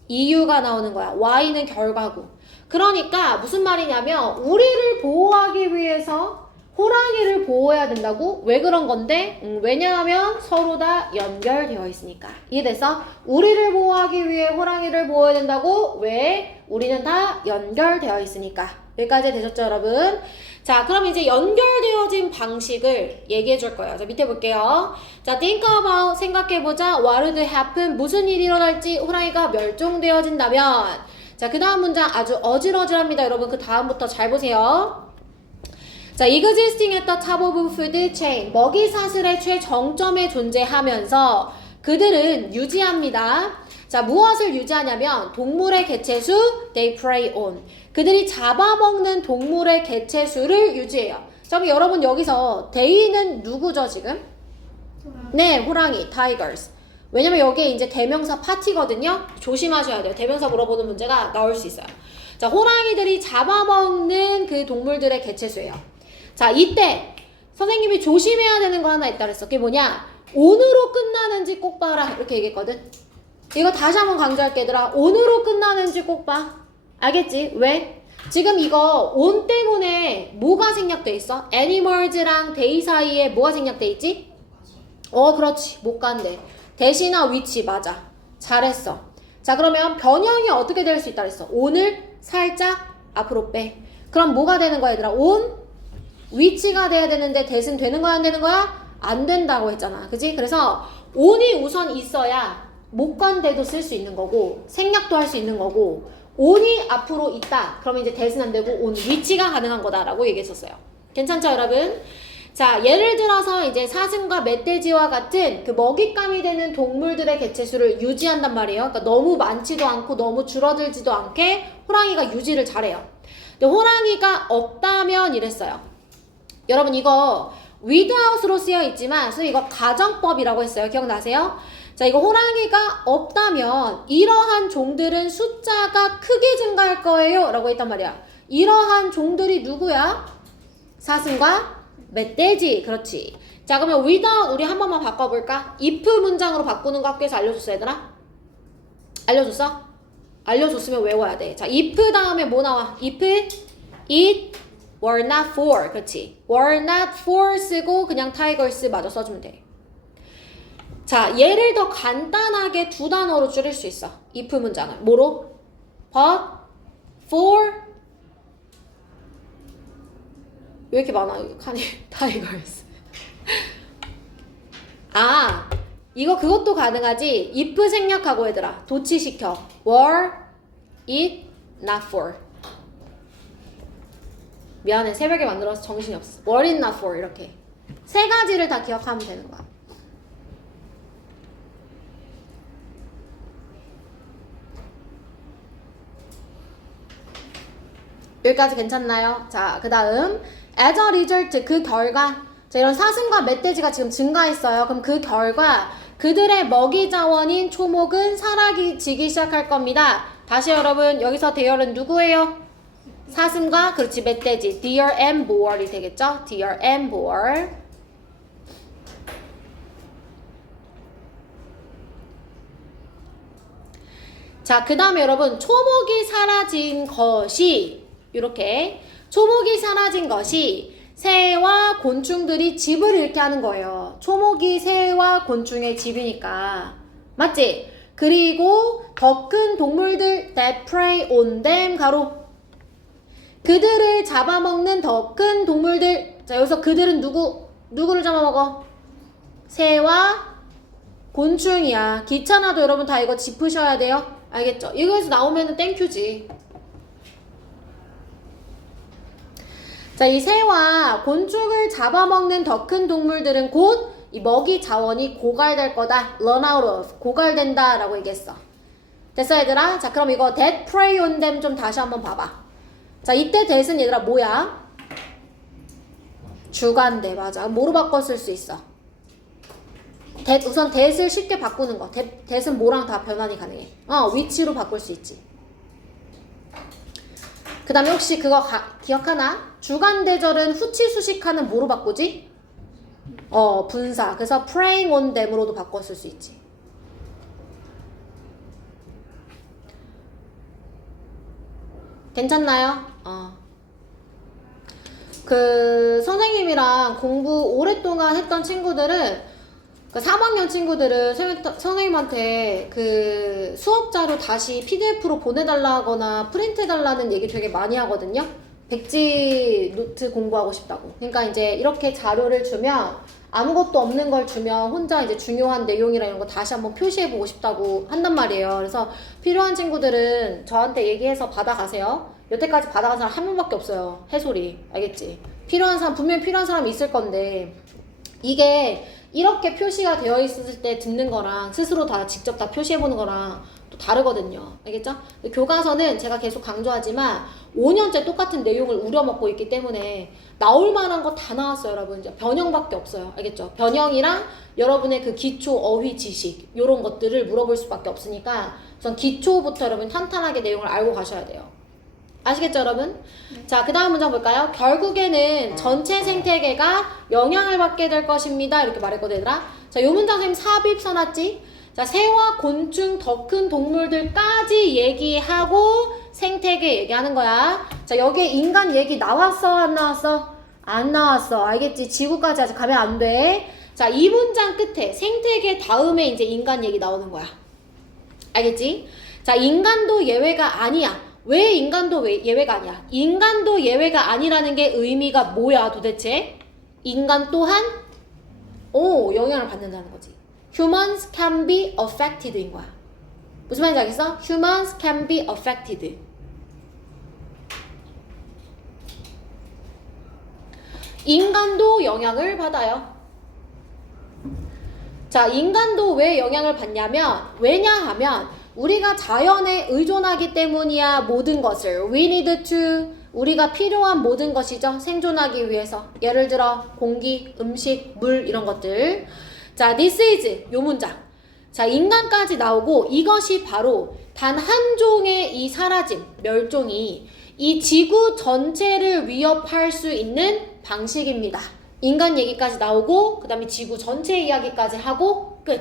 이유가 나오는 거야. why는 결과고. 그러니까 무슨 말이냐면 우리를 보호하기 위해서 호랑이를 보호해야 된다고? 왜 그런 건데? 왜냐하면 서로 다 연결되어 있으니까. 이해됐어? 우리를 보호하기 위해 호랑이를 보호해야 된다고? 왜? 우리는 다 연결되어 있으니까. 여기까지 되셨죠, 여러분? 자, 그럼 이제 연결되어진 방식을 얘기해 줄 거예요. 자, 밑에 볼게요. 자, think about, 생각해보자. What would happen? 무슨 일이 일어날지 호랑이가 멸종되어진다면. 자, 그 다음 문장 아주 어질어질합니다. 여러분, 그 다음부터 잘 보세요. 자, existing at the top of food chain. 먹이 사슬의 최정점에 존재하면서 그들은 유지합니다. 자, 무엇을 유지하냐면 동물의 개체수 they prey on. 그들이 잡아먹는 동물의 개체수를 유지해요. 자, 그럼 여러분 여기서 they는 누구죠 지금? 네, 호랑이, tigers. 왜냐면 여기에 이제 대명사 파티거든요. 조심하셔야 돼요. 대명사 물어보는 문제가 나올 수 있어요. 자, 호랑이들이 잡아먹는 그 동물들의 개체수예요. 자, 이때 선생님이 조심해야 되는 거 하나 있다 그랬어. 그게 뭐냐? on으로 끝나는지 꼭 봐라. 이렇게 얘기했거든. 이거 다시 한번 강조할게, 얘들아. on으로 끝나는지 꼭 봐. 알겠지? 왜? 지금 이거 on 때문에 뭐가 생략돼 있어? animals랑 they 사이에 뭐가 생략돼 있지? 그렇지. 못 간대. 대시나 위치 맞아. 잘했어. 자, 그러면 변형이 어떻게 될 수 있다 그랬어? on을 살짝 앞으로 빼. 그럼 뭐가 되는 거야, 얘들아? on 위치가 돼야 되는데 that은 되는 거야, 안 되는 거야? 안 된다고 했잖아. 그지? 그래서 on이 우선 있어야 못 간대도 쓸 수 있는 거고 생략도 할 수 있는 거고 on이 앞으로 있다. 그러면 이제 that은 안 되고 on 위치가 가능한 거다라고 얘기했었어요. 괜찮죠, 여러분? 자, 예를 들어서 이제 사슴과 멧돼지와 같은 그 먹잇감이 되는 동물들의 개체수를 유지한단 말이에요. 그러니까 너무 많지도 않고 너무 줄어들지도 않게 호랑이가 유지를 잘해요. 근데 호랑이가 없다면 이랬어요. 여러분 이거 without으로 쓰여 있지만 선생님 이거 가정법이라고 했어요. 기억나세요? 자, 이거 호랑이가 없다면 이러한 종들은 숫자가 크게 증가할 거예요 라고 했단 말이야. 이러한 종들이 누구야? 사슴과 멧돼지. 그렇지. 자, 그러면 without 우리 한 번만 바꿔볼까? if 문장으로 바꾸는 거 학교에서 알려줬어, 얘들아? 알려줬어? 알려줬으면 외워야 돼. 자, if 다음에 뭐 나와? if it were not for. 그렇지. were not for 쓰고 그냥 tigers 마저 써주면 돼. 자, 얘를 더 간단하게 두 단어로 줄일 수 있어. if 문장을. 뭐로? but, for, 왜 이렇게 많아? 칸이 타이거스. 아, 이거 그것도 가능하지. if 생략하고 얘들아. 도치시켜. were it not for. 미안해. 새벽에 만들어서 정신이 없어. were it not for 이렇게. 세 가지를 다 기억하면 되는 거야. 여기까지 괜찮나요? 자, 그 다음 as a result, 그 결과. 자, 이런 사슴과 멧돼지가 지금 증가했어요. 그럼 그 결과 그들의 먹이 자원인 초목은 사라지기 시작할 겁니다. 다시 여러분, 여기서 대열은 누구예요? 사슴과, 그렇지, 멧돼지. deer and boar이 되겠죠? deer and boar. 자, 그 다음에 여러분, 초목이 사라진 것이 이렇게 초목이 사라진 것이 새와 곤충들이 집을 잃게 하는 거예요. 초목이 새와 곤충의 집이니까. 맞지? 그리고 더 큰 동물들 that prey on them 가로 그들을 잡아먹는 더 큰 동물들. 자, 여기서 그들은 누구를 잡아먹어? 새와 곤충이야. 귀찮아도 여러분 다 이거 짚으셔야 돼요. 알겠죠? 이거에서 나오면은 땡큐지. 자, 이 새와 곤충을 잡아먹는 더 큰 동물들은 곧 이 먹이 자원이 고갈될 거다. run out of. 고갈된다 라고 얘기했어. 됐어 얘들아? 자, 그럼 이거 that prey on them 좀 다시 한번 봐봐. 자, 이때 that은 얘들아 뭐야? 주관대. 맞아. 뭐로 바꿔 쓸 수 있어? that, 우선 that을 쉽게 바꾸는 거. that은 뭐랑 다 변환이 가능해. 위치로 바꿀 수 있지. 그 다음에 혹시 그거 기억하나? 주관대절은 후치수식하는 뭐로 바꾸지? 분사. 그래서 preying on them으로도 바꿨을 수 있지. 괜찮나요? 그 선생님이랑 공부 오랫동안 했던 친구들은 그 3학년 친구들은 선생님한테 그 수업 자료 다시 PDF로 보내달라거나 프린트해달라는 얘기 되게 많이 하거든요. 백지 노트 공부하고 싶다고. 그러니까 이제 이렇게 자료를 주면 아무것도 없는 걸 주면 혼자 이제 중요한 내용이랑 이런 거 다시 한번 표시해보고 싶다고 한단 말이에요. 그래서 필요한 친구들은 저한테 얘기해서 받아가세요. 여태까지 받아간 사람 한 명밖에 없어요. 해솔이. 알겠지? 필요한 사람, 분명히 필요한 사람이 있을 건데 이게 이렇게 표시가 되어 있을 때 듣는 거랑 스스로 다 직접 다 표시해보는 거랑 또 다르거든요. 알겠죠? 교과서는 제가 계속 강조하지만 5년째 똑같은 내용을 우려먹고 있기 때문에 나올 만한 거 다 나왔어요, 여러분. 이제 변형밖에 없어요. 알겠죠? 변형이랑 여러분의 그 기초 어휘 지식 이런 것들을 물어볼 수밖에 없으니까 우선 기초부터 여러분 탄탄하게 내용을 알고 가셔야 돼요. 아시겠죠, 여러분? 자, 그 다음 문장 볼까요? 결국에는 전체 생태계가 영향을 받게 될 것입니다. 이렇게 말했거든, 얘들아. 자, 요 문장 선생님 삽입 써놨지? 자, 새와 곤충, 더 큰 동물들까지 얘기하고 생태계 얘기하는 거야. 자, 여기에 인간 얘기 나왔어, 안 나왔어? 안 나왔어. 알겠지? 지구까지 아직 가면 안 돼. 자, 이 문장 끝에 생태계 다음에 이제 인간 얘기 나오는 거야. 알겠지? 자, 인간도 예외가 아니야. 왜 인간도 예외가 아니야? 인간도 예외가 아니라는 게 의미가 뭐야 도대체? 인간 또한 영향을 받는다는 거지. Humans can be affected인 거야. 무슨 말인지 알겠어? Humans can be affected. 인간도 영향을 받아요. 자, 인간도 왜 영향을 받냐면 왜냐하면 우리가 자연에 의존하기 때문이야. 모든 것을 we need to 우리가 필요한 모든 것이죠. 생존하기 위해서. 예를 들어 공기, 음식, 물 이런 것들. 자, this is 요 문장. 자, 인간까지 나오고 이것이 바로 단 한 종의 이 사라짐, 멸종이 이 지구 전체를 위협할 수 있는 방식입니다. 인간 얘기까지 나오고 그 다음에 지구 전체 이야기까지 하고 끝.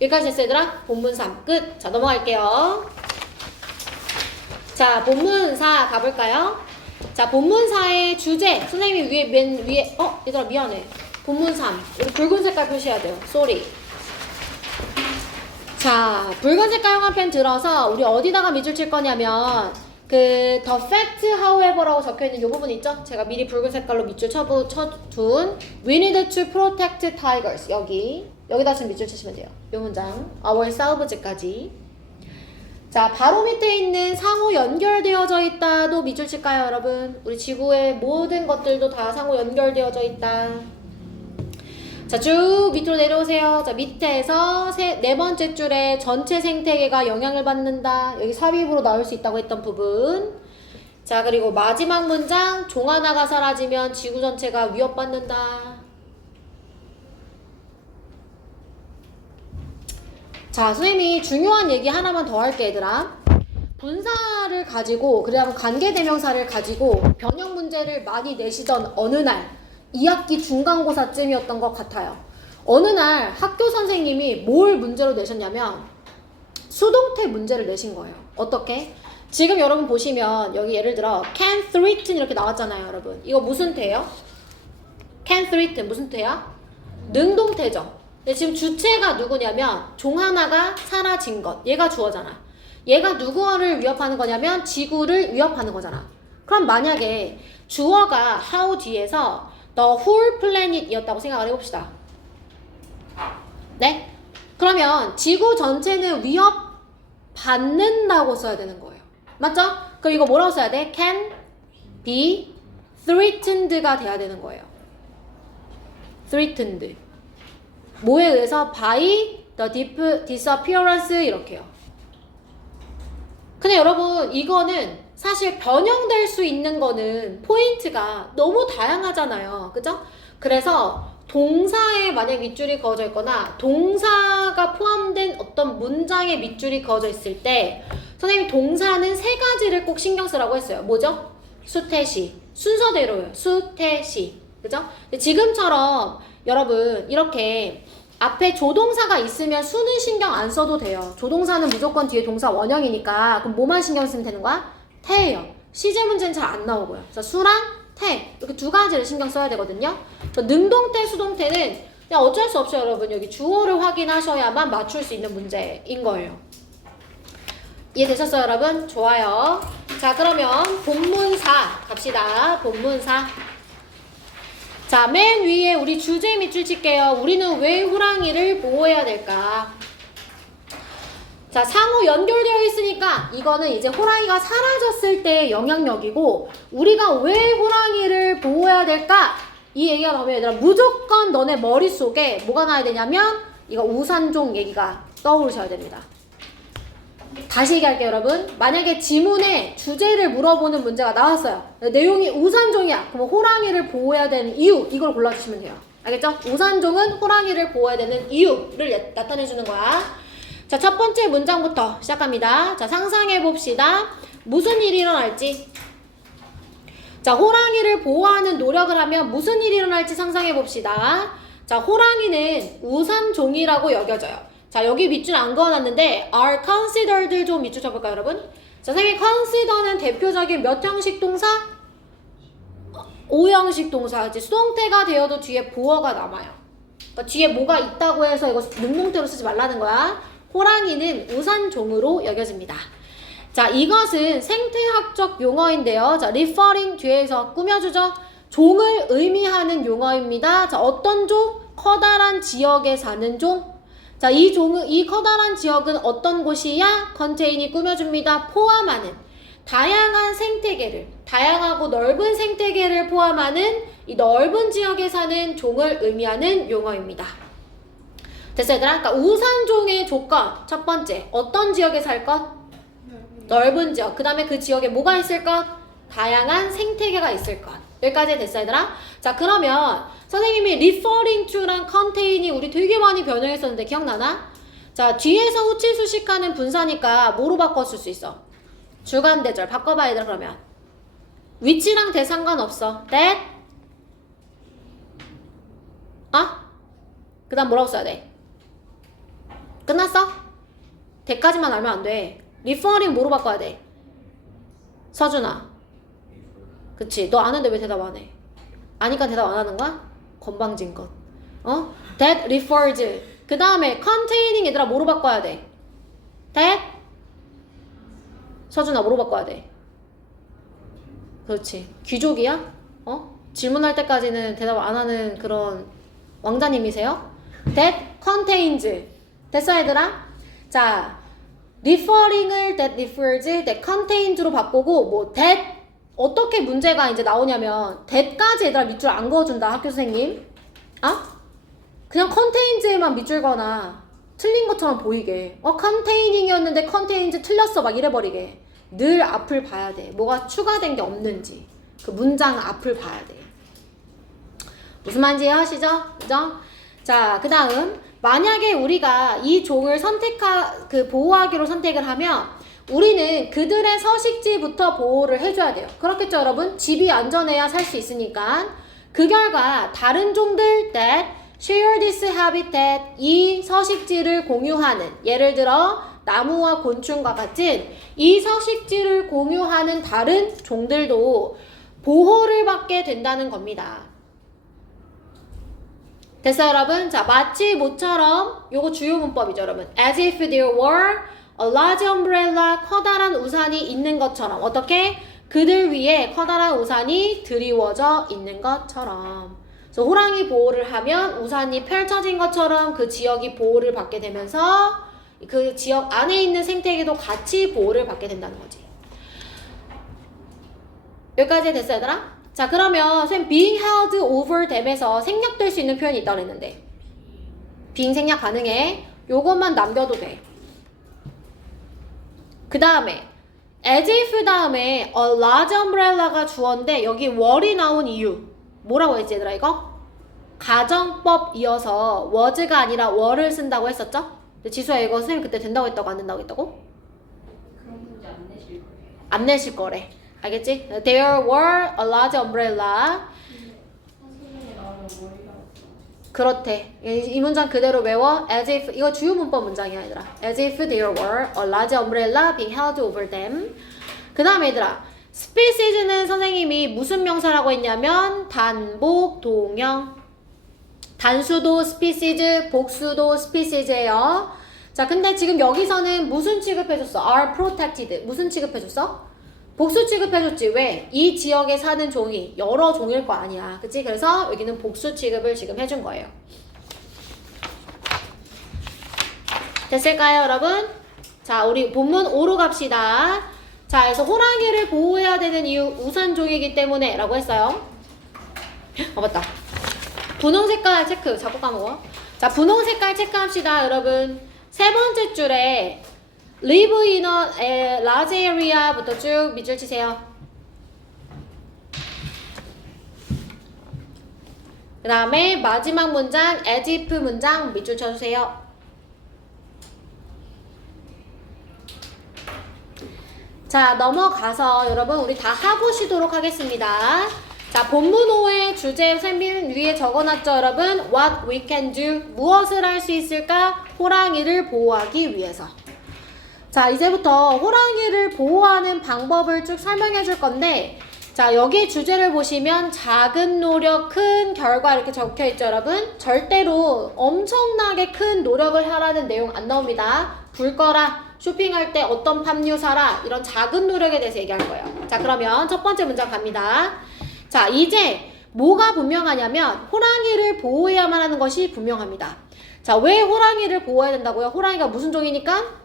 여기까지 됐어 얘들아? 본문 3 끝. 자, 넘어갈게요. 자, 본문 4 가볼까요? 자, 본문 4의 주제 선생님이 맨 위에 얘들아 미안해. 본문 3 우리 붉은 색깔 표시해야 돼요. 쏘리. 자, 붉은 색깔 형광펜 들어서 우리 어디다가 밑줄 칠 거냐면 the fact however라고 적혀있는 이 부분 있죠? 제가 미리 붉은 색깔로 밑줄 쳐둔 we need to protect tigers 여기다 지금 밑줄 치시면 돼요. 이 문장 ourselves까지. 자, 바로 밑에 있는 상호 연결되어져 있다도 밑줄 칠까요, 여러분? 우리 지구의 모든 것들도 다 상호 연결되어져 있다. 자, 쭉 밑으로 내려오세요. 자, 밑에서 네 번째 줄에 전체 생태계가 영향을 받는다. 여기 삽입으로 나올 수 있다고 했던 부분. 자, 그리고 마지막 문장, 종 하나가 사라지면 지구 전체가 위협받는다. 자, 선생님이 중요한 얘기 하나만 더 할게, 얘들아. 분사를 가지고, 그다음 관계대명사를 가지고 변형 문제를 많이 내시던 어느 날, 2학기 중간고사쯤이었던 것 같아요. 어느 날 학교 선생님이 뭘 문제로 내셨냐면 수동태 문제를 내신 거예요. 어떻게? 지금 여러분 보시면 여기 예를 들어 can threaten 이렇게 나왔잖아요, 여러분. 이거 무슨 태예요? can threaten 무슨 태야? 능동태죠. 근데 지금 주체가 누구냐면 종 하나가 사라진 것. 얘가 주어잖아. 얘가 누구를 위협하는 거냐면 지구를 위협하는 거잖아. 그럼 만약에 주어가 how 뒤에서 the whole planet 이었다고 생각을 해봅시다. 네? 그러면 지구 전체는 위협받는다고 써야 되는 거예요. 맞죠? 그럼 이거 뭐라고 써야 돼? can be threatened가 돼야 되는 거예요. threatened. 뭐에 의해서? by the disappearance 이렇게요. 근데 여러분 이거는 사실 변형될 수 있는 거는 포인트가 너무 다양하잖아요. 그죠? 그래서 동사에 만약 밑줄이 그어져 있거나 동사가 포함된 어떤 문장에 밑줄이 그어져 있을 때 선생님이 동사는 세 가지를 꼭 신경 쓰라고 했어요. 뭐죠? 수태시. 순서대로요. 수태시. 그죠? 지금처럼 여러분 이렇게 앞에 조동사가 있으면 수는 신경 안 써도 돼요. 조동사는 무조건 뒤에 동사 원형이니까 그럼 뭐만 신경 쓰면 되는 거야? 태예요. 시제 문제는 잘 안 나오고요. 그래서 수랑 태 이렇게 두 가지를 신경 써야 되거든요. 능동태, 수동태는 그냥 어쩔 수 없어요, 여러분. 여기 주어를 확인하셔야만 맞출 수 있는 문제인 거예요. 이해되셨어요, 여러분? 좋아요. 자, 그러면 본문사 갑시다. 본문사. 자, 맨 위에 우리 주제 밑줄 칠게요. 우리는 왜 호랑이를 보호해야 될까? 자, 상호 연결되어 있으니까 이거는 이제 호랑이가 사라졌을 때의 영향력이고 우리가 왜 호랑이를 보호해야 될까? 이 얘기가 나오면 얘들아 무조건 너네 머릿속에 뭐가 나야 되냐면 이거 우산종 얘기가 떠오르셔야 됩니다. 다시 얘기할게요, 여러분. 만약에 지문에 주제를 물어보는 문제가 나왔어요. 내용이 우산종이야. 그럼 호랑이를 보호해야 되는 이유 이걸 골라주시면 돼요. 알겠죠? 우산종은 호랑이를 보호해야 되는 이유를 나타내주는 거야. 자, 첫 번째 문장부터 시작합니다. 자, 상상해봅시다. 무슨 일이 일어날지. 자, 호랑이를 보호하는 노력을 하면 무슨 일이 일어날지 상상해봅시다. 자, 호랑이는 우산종이라고 여겨져요. 자, 여기 밑줄 안 그어놨는데 are considered 좀 밑줄 쳐볼까요, 여러분? 자, 선생님이 consider는 대표적인 몇 형식 동사? 5형식 동사. 이제 수동태가 되어도 뒤에 보어가 남아요. 그러니까 뒤에 뭐가 있다고 해서 이거 능동태로 쓰지 말라는 거야. 호랑이는 우산종으로 여겨집니다. 자, 이것은 생태학적 용어인데요. 자, referring 뒤에서 꾸며주죠. 종을 의미하는 용어입니다. 자, 어떤 종? 커다란 지역에 사는 종. 자, 이 커다란 지역은 어떤 곳이야? contain이 꾸며줍니다. 포함하는 다양한 생태계를, 다양하고 넓은 생태계를 포함하는 이 넓은 지역에 사는 종을 의미하는 용어입니다. 됐어, 얘들아? 그러니까 우산종의 조건 첫 번째, 어떤 지역에 살 것? 넓은 지역. 그 다음에 그 지역에 뭐가 있을 것? 다양한 생태계가 있을 것. 여기까지 됐어, 얘들아? 자, 그러면 선생님이 referring to랑 contain이 우리 되게 많이 변형했었는데 기억나나? 자, 뒤에서 후치 수식하는 분사니까 뭐로 바꿨을 수 있어? 주관대절. 바꿔봐, 얘들아. 그러면 위치랑 대 상관없어. that 그 다음 뭐라고 써야 돼? 끝났어? 대까지만 알면 안 돼. referring 뭐로 바꿔야 돼? 서준아. 그치? 너 아는데 왜 대답 안 해? 아니까 대답 안 하는 거야? 건방진 것. that refers. 그 다음에 containing 얘들아 뭐로 바꿔야 돼? that? 서준아 뭐로 바꿔야 돼? 그렇지. 귀족이야? 질문할 때까지는 대답 안 하는 그런 왕자님이세요? That contains. 됐어, 얘들아? 자, referring을 that refers, that contains로 바꾸고, 뭐, that, 어떻게 문제가 이제 나오냐면, that까지 얘들아 밑줄 안 그어준다, 학교 선생님. 그냥 contains에만 밑줄 거나, 틀린 것처럼 보이게. containing이었는데 contains 틀렸어, 막 이래버리게. 늘 앞을 봐야 돼. 뭐가 추가된 게 없는지. 그 문장 앞을 봐야 돼. 무슨 말인지 아시죠? 그죠? 자, 그 다음. 만약에 우리가 이 종을 보호하기로 선택을 하면 우리는 그들의 서식지부터 보호를 해줘야 돼요. 그렇겠죠, 여러분? 집이 안전해야 살 수 있으니까. 그 결과 다른 종들 that share this habitat, 이 서식지를 공유하는, 예를 들어 나무와 곤충과 같은 이 서식지를 공유하는 다른 종들도 보호를 받게 된다는 겁니다. 됐어요, 여러분? 자, 마치 모처럼 요거 주요 문법이죠, 여러분. As if there were a large umbrella, 커다란 우산이 있는 것처럼. 어떻게? 그들 위에 커다란 우산이 드리워져 있는 것처럼. 그래서 호랑이 보호를 하면 우산이 펼쳐진 것처럼 그 지역이 보호를 받게 되면서 그 지역 안에 있는 생태계도 같이 보호를 받게 된다는 거지. 여기까지 됐어요, 얘들아? 자, 그러면 선생님 being held over them에서 생략될 수 있는 표현이 있다고 했는데 being 생략 가능해. 요것만 남겨도 돼. 그 다음에 as if 다음에 a large umbrella가 주어인데 여기 were이 나온 이유 뭐라고 했지, 얘들아? 이거? 가정법 이어서 was가 아니라 were를 쓴다고 했었죠? 근데 지수야, 이거 선생님 그때 된다고 했다고 안 된다고 했다고? 그런 문제 안 내실 거예요. 안 내실 거래. 알겠지? There were a large umbrella. 선생님이 나오면 머리가 그렇대. 이 문장 그대로 외워. As if, 이거 주요 문법 문장이야, 얘들아. As if there were a large umbrella being held over them. 그 다음에 얘들아, species는 선생님이 무슨 명사라고 했냐면 단복, 동형. 단수도 species, 복수도 species예요. 자, 근데 지금 여기서는 무슨 취급해줬어? are protected. 무슨 취급해줬어? 복수 취급해줬지. 왜? 이 지역에 사는 종이 여러 종일 거 아니야. 그치? 그래서 여기는 복수 취급을 지금 해준 거예요. 됐을까요, 여러분? 자, 우리 본문 5로 갑시다. 자, 그래서 호랑이를 보호해야 되는 이유 우산종이기 때문에 라고 했어요. 맞다. 분홍 색깔 체크. 자꾸 까먹어. 자, 분홍 색깔 체크합시다, 여러분. 세 번째 줄에 live in a large area부터 쭉 밑줄 치세요. 그 다음에 마지막 문장 as if 문장 밑줄 쳐주세요. 자, 넘어가서 여러분 우리 다 해보시도록 하겠습니다. 자, 본문 5의 주제 선생님 위에 적어놨죠, 여러분? What we can do. 무엇을 할 수 있을까? 호랑이를 보호하기 위해서. 자, 이제부터 호랑이를 보호하는 방법을 쭉 설명해 줄 건데, 자, 여기 주제를 보시면 작은 노력, 큰 결과 이렇게 적혀 있죠, 여러분? 절대로 엄청나게 큰 노력을 하라는 내용 안 나옵니다. 불 꺼라, 쇼핑할 때 어떤 팜유 사라, 이런 작은 노력에 대해서 얘기할 거예요. 자, 그러면 첫 번째 문장 갑니다. 자, 이제 뭐가 분명하냐면 호랑이를 보호해야만 하는 것이 분명합니다. 자, 왜 호랑이를 보호해야 된다고요? 호랑이가 무슨 종이니까?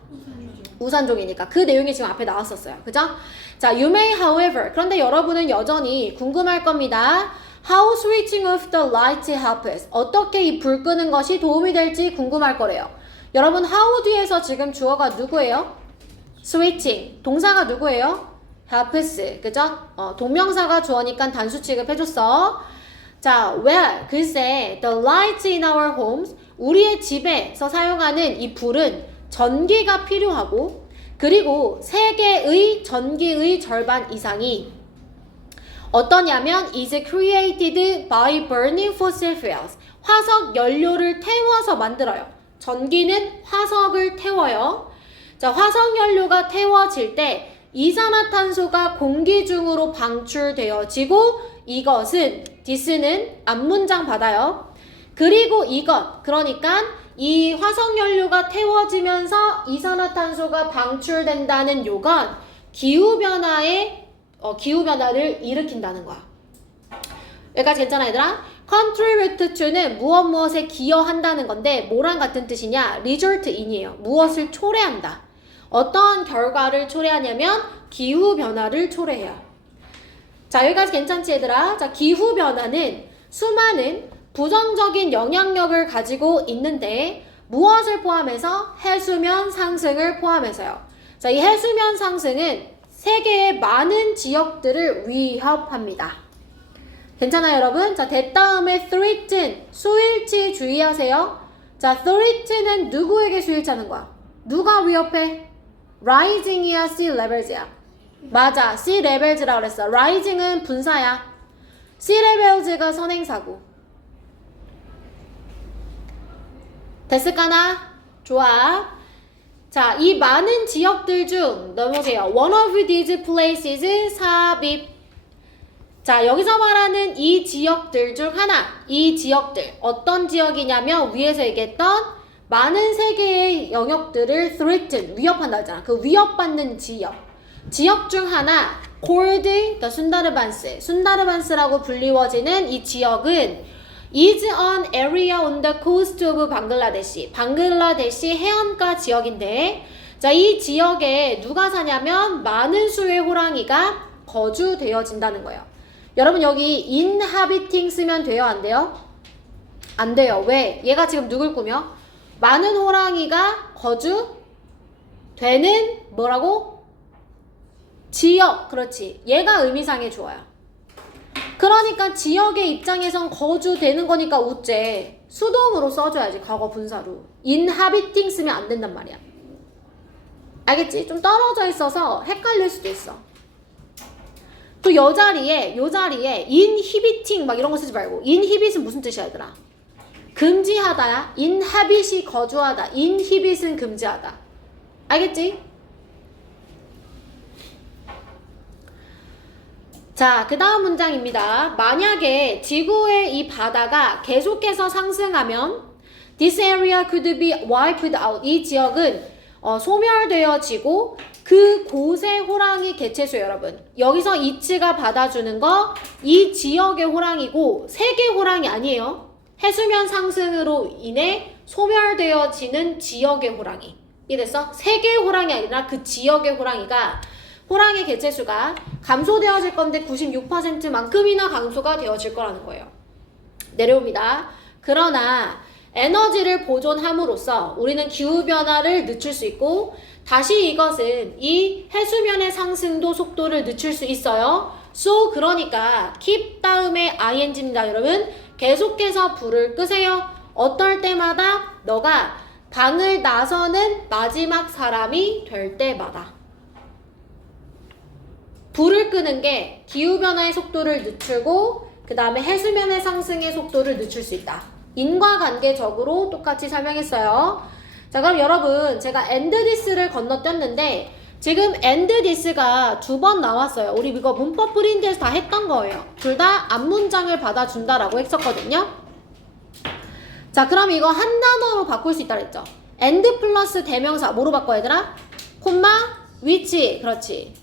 우산종이니까. 그 내용이 지금 앞에 나왔었어요. 그죠? 자, you may however. 그런데 여러분은 여전히 궁금할 겁니다. How switching off the light helps. 어떻게 이 불 끄는 것이 도움이 될지 궁금할 거래요. 여러분, how 뒤에서 지금 주어가 누구예요? switching. 동사가 누구예요? helps. 그죠? 동명사가 주어니까 단수 취급해줬어. 자, well. 글쎄, the lights in our homes. 우리의 집에서 사용하는 이 불은 전기가 필요하고, 그리고 세계의 전기의 절반 이상이 어떠냐면 is created by burning fossil fuels. 화석 연료를 태워서 만들어요. 전기는 화석을 태워요. 자, 화석 연료가 태워질 때 이산화탄소가 공기 중으로 방출되어지고, 이것은 this는 앞문장 받아요. 그리고 이것, 그러니까 이 화석연료가 태워지면서 이산화탄소가 방출된다는 요건 기후변화의 기후변화를 일으킨다는 거야. 여기까지 괜찮아 얘들아? contribute to는 무엇에 기여한다는 건데 뭐랑 같은 뜻이냐? result in이에요. 무엇을 초래한다. 어떤 결과를 초래하냐면 기후변화를 초래해요. 자, 여기까지 괜찮지 얘들아? 자, 기후변화는 수많은 부정적인 영향력을 가지고 있는데 무엇을 포함해서? 해수면 상승을 포함해서요. 자, 이 해수면 상승은 세계의 많은 지역들을 위협합니다. 괜찮아요 여러분? 자, 다음에 threaten, 수일치 주의하세요. 자, threaten은 누구에게 수일치하는 거야? 누가 위협해? rising이야, sea levels이야? 맞아, sea levels라고 그랬어. rising은 분사야. sea levels가 선행사고. 됐을까나? 좋아. 자, 이 많은 지역들 중 넘어오세요. One of these places 삽입. 자, 여기서 말하는 이 지역들 중 하나. 이 지역들. 어떤 지역이냐면 위에서 얘기했던 많은 세계의 영역들을 threaten, 위협한다 했잖아. 그 위협받는 지역. 지역 중 하나. called the 순다르반스. 순다르반스라고 불리워지는 이 지역은 is an area on the coast of 방글라데시. 방글라데시 해안가 지역인데, 자, 이 지역에 누가 사냐면 많은 수의 호랑이가 거주되어진다는 거예요. 여러분 여기 inhabiting 쓰면 돼요? 안 돼요? 안 돼요. 왜? 얘가 지금 누굴 꾸며? 많은 호랑이가 거주되는 뭐라고? 지역. 그렇지. 얘가 의미상에 좋아요. 그러니까 지역의 입장에선 거주되는 거니까 우째 수동으로 써줘야지. 과거 분사로. inhabiting 쓰면 안 된단 말이야. 알겠지? 좀 떨어져 있어서 헷갈릴 수도 있어. 또 요 자리에 inhibiting 막 이런 거 쓰지 말고. inhibit은 무슨 뜻이야 얘들아? 금지하다야. inhabit이 거주하다. inhibit은 금지하다. 알겠지? 자, 그 다음 문장입니다. 만약에 지구의 이 바다가 계속해서 상승하면 this area could be wiped out. 이 지역은 소멸되어지고 그곳의 호랑이 개체수 여러분. 여기서 이츠가 받아주는 거 이 지역의 호랑이고 세계 호랑이 아니에요. 해수면 상승으로 인해 소멸되어지는 지역의 호랑이. 이해됐어? 세계의 호랑이 아니라 그 지역의 호랑이가 호랑이 개체수가 감소되어질 건데 96%만큼이나 감소가 되어질 거라는 거예요. 내려옵니다. 그러나 에너지를 보존함으로써 우리는 기후변화를 늦출 수 있고 다시 이것은 이 해수면의 상승도 속도를 늦출 수 있어요. So 그러니까 keep 다음에 ing입니다. 여러분 계속해서 불을 끄세요. 어떨 때마다 너가 방을 나서는 마지막 사람이 될 때마다. 불을 끄는 게 기후변화의 속도를 늦추고 그 다음에 해수면의 상승의 속도를 늦출 수 있다. 인과관계적으로 똑같이 설명했어요. 자, 그럼 여러분 제가 and this를 건너뛰었는데 지금 and this가 2번 나왔어요. 우리 이거 문법 프린트에서 다 했던 거예요. 둘 다 앞문장을 받아준다라고 했었거든요. 자, 그럼 이거 한 단어로 바꿀 수 있다 그랬죠. and 플러스 대명사 뭐로 바꿔 얘들아? 콤마 which. 그렇지.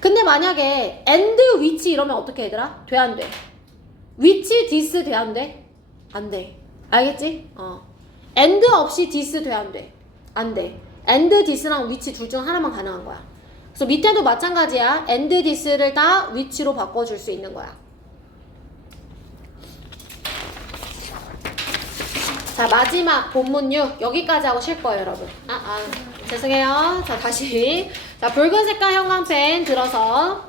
근데 만약에 and which 이러면 어떻게 얘들아? 돼 안 돼? which this 돼 안 돼? 안 돼. 알겠지? and 없이 this 돼 안 돼? 안 돼. and this랑 which 둘 중 하나만 가능한 거야. 그래서 밑에도 마찬가지야. and this를 다 which로 바꿔줄 수 있는 거야. 자, 마지막 본문 6 여기까지 하고 쉴 거예요 여러분. 죄송해요. 자, 다시 자, 붉은 색깔 형광펜 들어서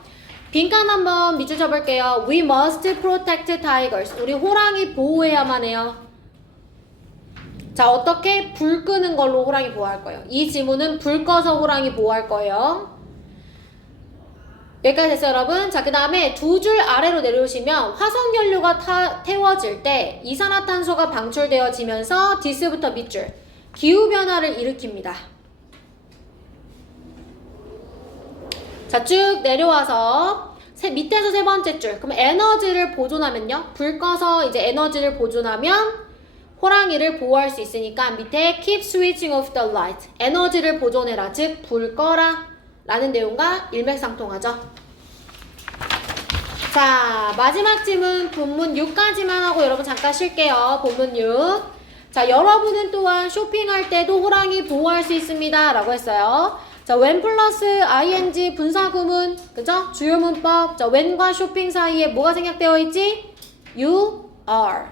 빈칸 한번 밑줄 쳐볼게요. We must protect tigers. 우리 호랑이 보호해야만 해요. 자, 어떻게? 불 끄는 걸로 호랑이 보호할 거예요. 이 지문은 불 꺼서 호랑이 보호할 거예요. 여기까지 됐어요 여러분. 자, 그 다음에 두 줄 아래로 내려오시면 화석연료가 태워질 때 이산화탄소가 방출되어지면서 this부터 밑줄 기후변화를 일으킵니다. 자, 쭉 내려와서 밑에서 세 번째 줄. 그럼 에너지를 보존하면요. 불 꺼서 이제 에너지를 보존하면 호랑이를 보호할 수 있으니까 밑에 keep switching off the light. 에너지를 보존해라. 즉, 불 꺼라. 라는 내용과 일맥상통하죠. 자, 마지막 질문 본문 6까지만 하고 여러분 잠깐 쉴게요. 본문 6. 자, 여러분은 또한 쇼핑할 때도 호랑이 보호할 수 있습니다. 라고 했어요. 자, when 플러스 ing 분사구문, 그죠? 주요 문법. 자, when과 쇼핑 사이에 뭐가 생략되어 있지? You are.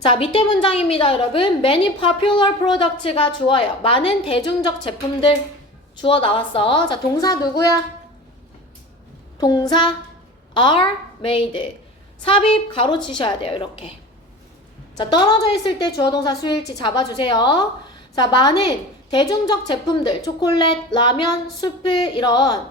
자, 밑에 문장입니다, 여러분. Many popular products가 주어예요. 많은 대중적 제품들 주어 나왔어. 자, 동사 누구야? 동사 are made. 삽입 가로치셔야 돼요, 이렇게. 자, 떨어져 있을 때 주어 동사 수일치 잡아주세요. 자, 많은 대중적 제품들, 초콜릿, 라면, 수프 이런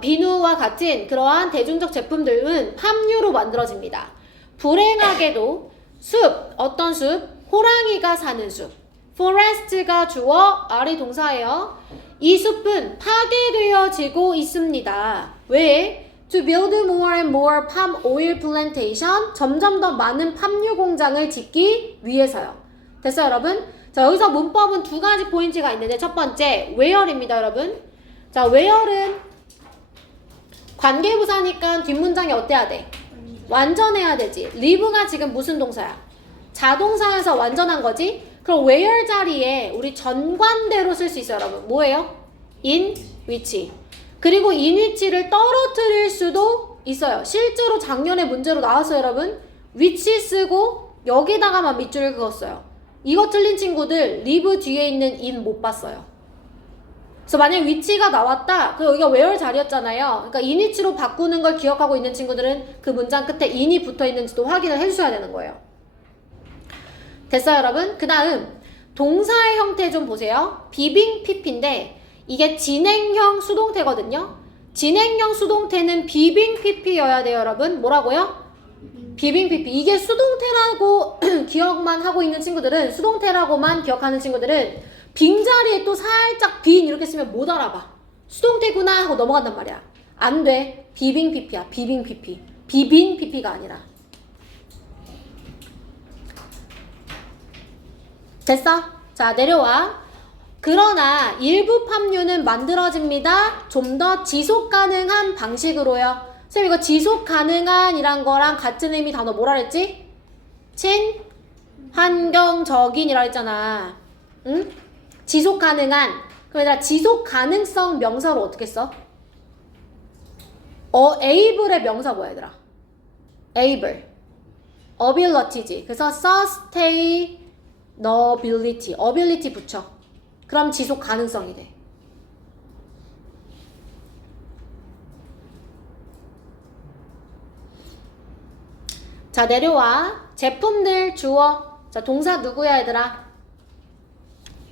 비누와 같은 그러한 대중적 제품들은 팜유로 만들어집니다. 불행하게도 숲, 어떤 숲? 호랑이가 사는 숲. forest가 주어, R이 동사예요. 이 숲은 파괴되어지고 있습니다. 왜? To build more and more palm oil plantation. 점점 더 많은 팜유 공장을 짓기 위해서요. 됐어요, 여러분? 자, 여기서 문법은 두 가지 포인트가 있는데 첫 번째, where입니다, 여러분. 자, where는 관계부사니까 뒷문장이 어때야 돼? 완전해야 되지. live가 지금 무슨 동사야? 자동사여서 완전한 거지? 그럼 where 자리에 우리 전관대로 쓸 수 있어요, 여러분. 뭐예요? in which. 그리고 in which를 떨어뜨릴 수도 있어요. 실제로 작년에 문제로 나왔어요, 여러분. which 쓰고 여기다가만 밑줄을 그었어요. 이거 틀린 친구들 live 뒤에 있는 in 못 봤어요. 그래서 만약에 which가 나왔다. 그럼 여기가 where 자리였잖아요. 그러니까 in which로 바꾸는 걸 기억하고 있는 친구들은 그 문장 끝에 in이 붙어 있는지도 확인을 해주셔야 되는 거예요. 됐어요, 여러분? 그 다음 동사의 형태 좀 보세요. 비빙 pp인데 이게 진행형 수동태거든요. 진행형 수동태는 비빙 pp여야 돼요, 여러분. 뭐라고요? 비빙 pp. 이게 수동태라고 기억만 하고 있는 친구들은, 수동태라고만 기억하는 친구들은 빙자리에 또 살짝 빈 이렇게 쓰면 못 알아봐. 수동태구나 하고 넘어간단 말이야. 안 돼. 비빙 pp야. 비빙 pp. 비빈 pp가 아니라. 됐어? 자, 내려와. 그러나 일부 팜유는 만들어집니다. 좀 더 지속 가능한 방식으로요. 쌤, 이거 지속 가능한이란 거랑 같은 의미 단어 뭐라 그랬지? 친환경적인이라 했잖아. 응? 지속 가능한. 그럼 얘들아, 지속 가능성 명사로 어떻게 써? able의 명사 뭐야, 얘들아? able. ability지. 그래서 sustainability. ability 붙여. 그럼 지속 가능성이 돼. 자, 내려와. 제품들 주어. 자, 동사 누구야, 얘들아?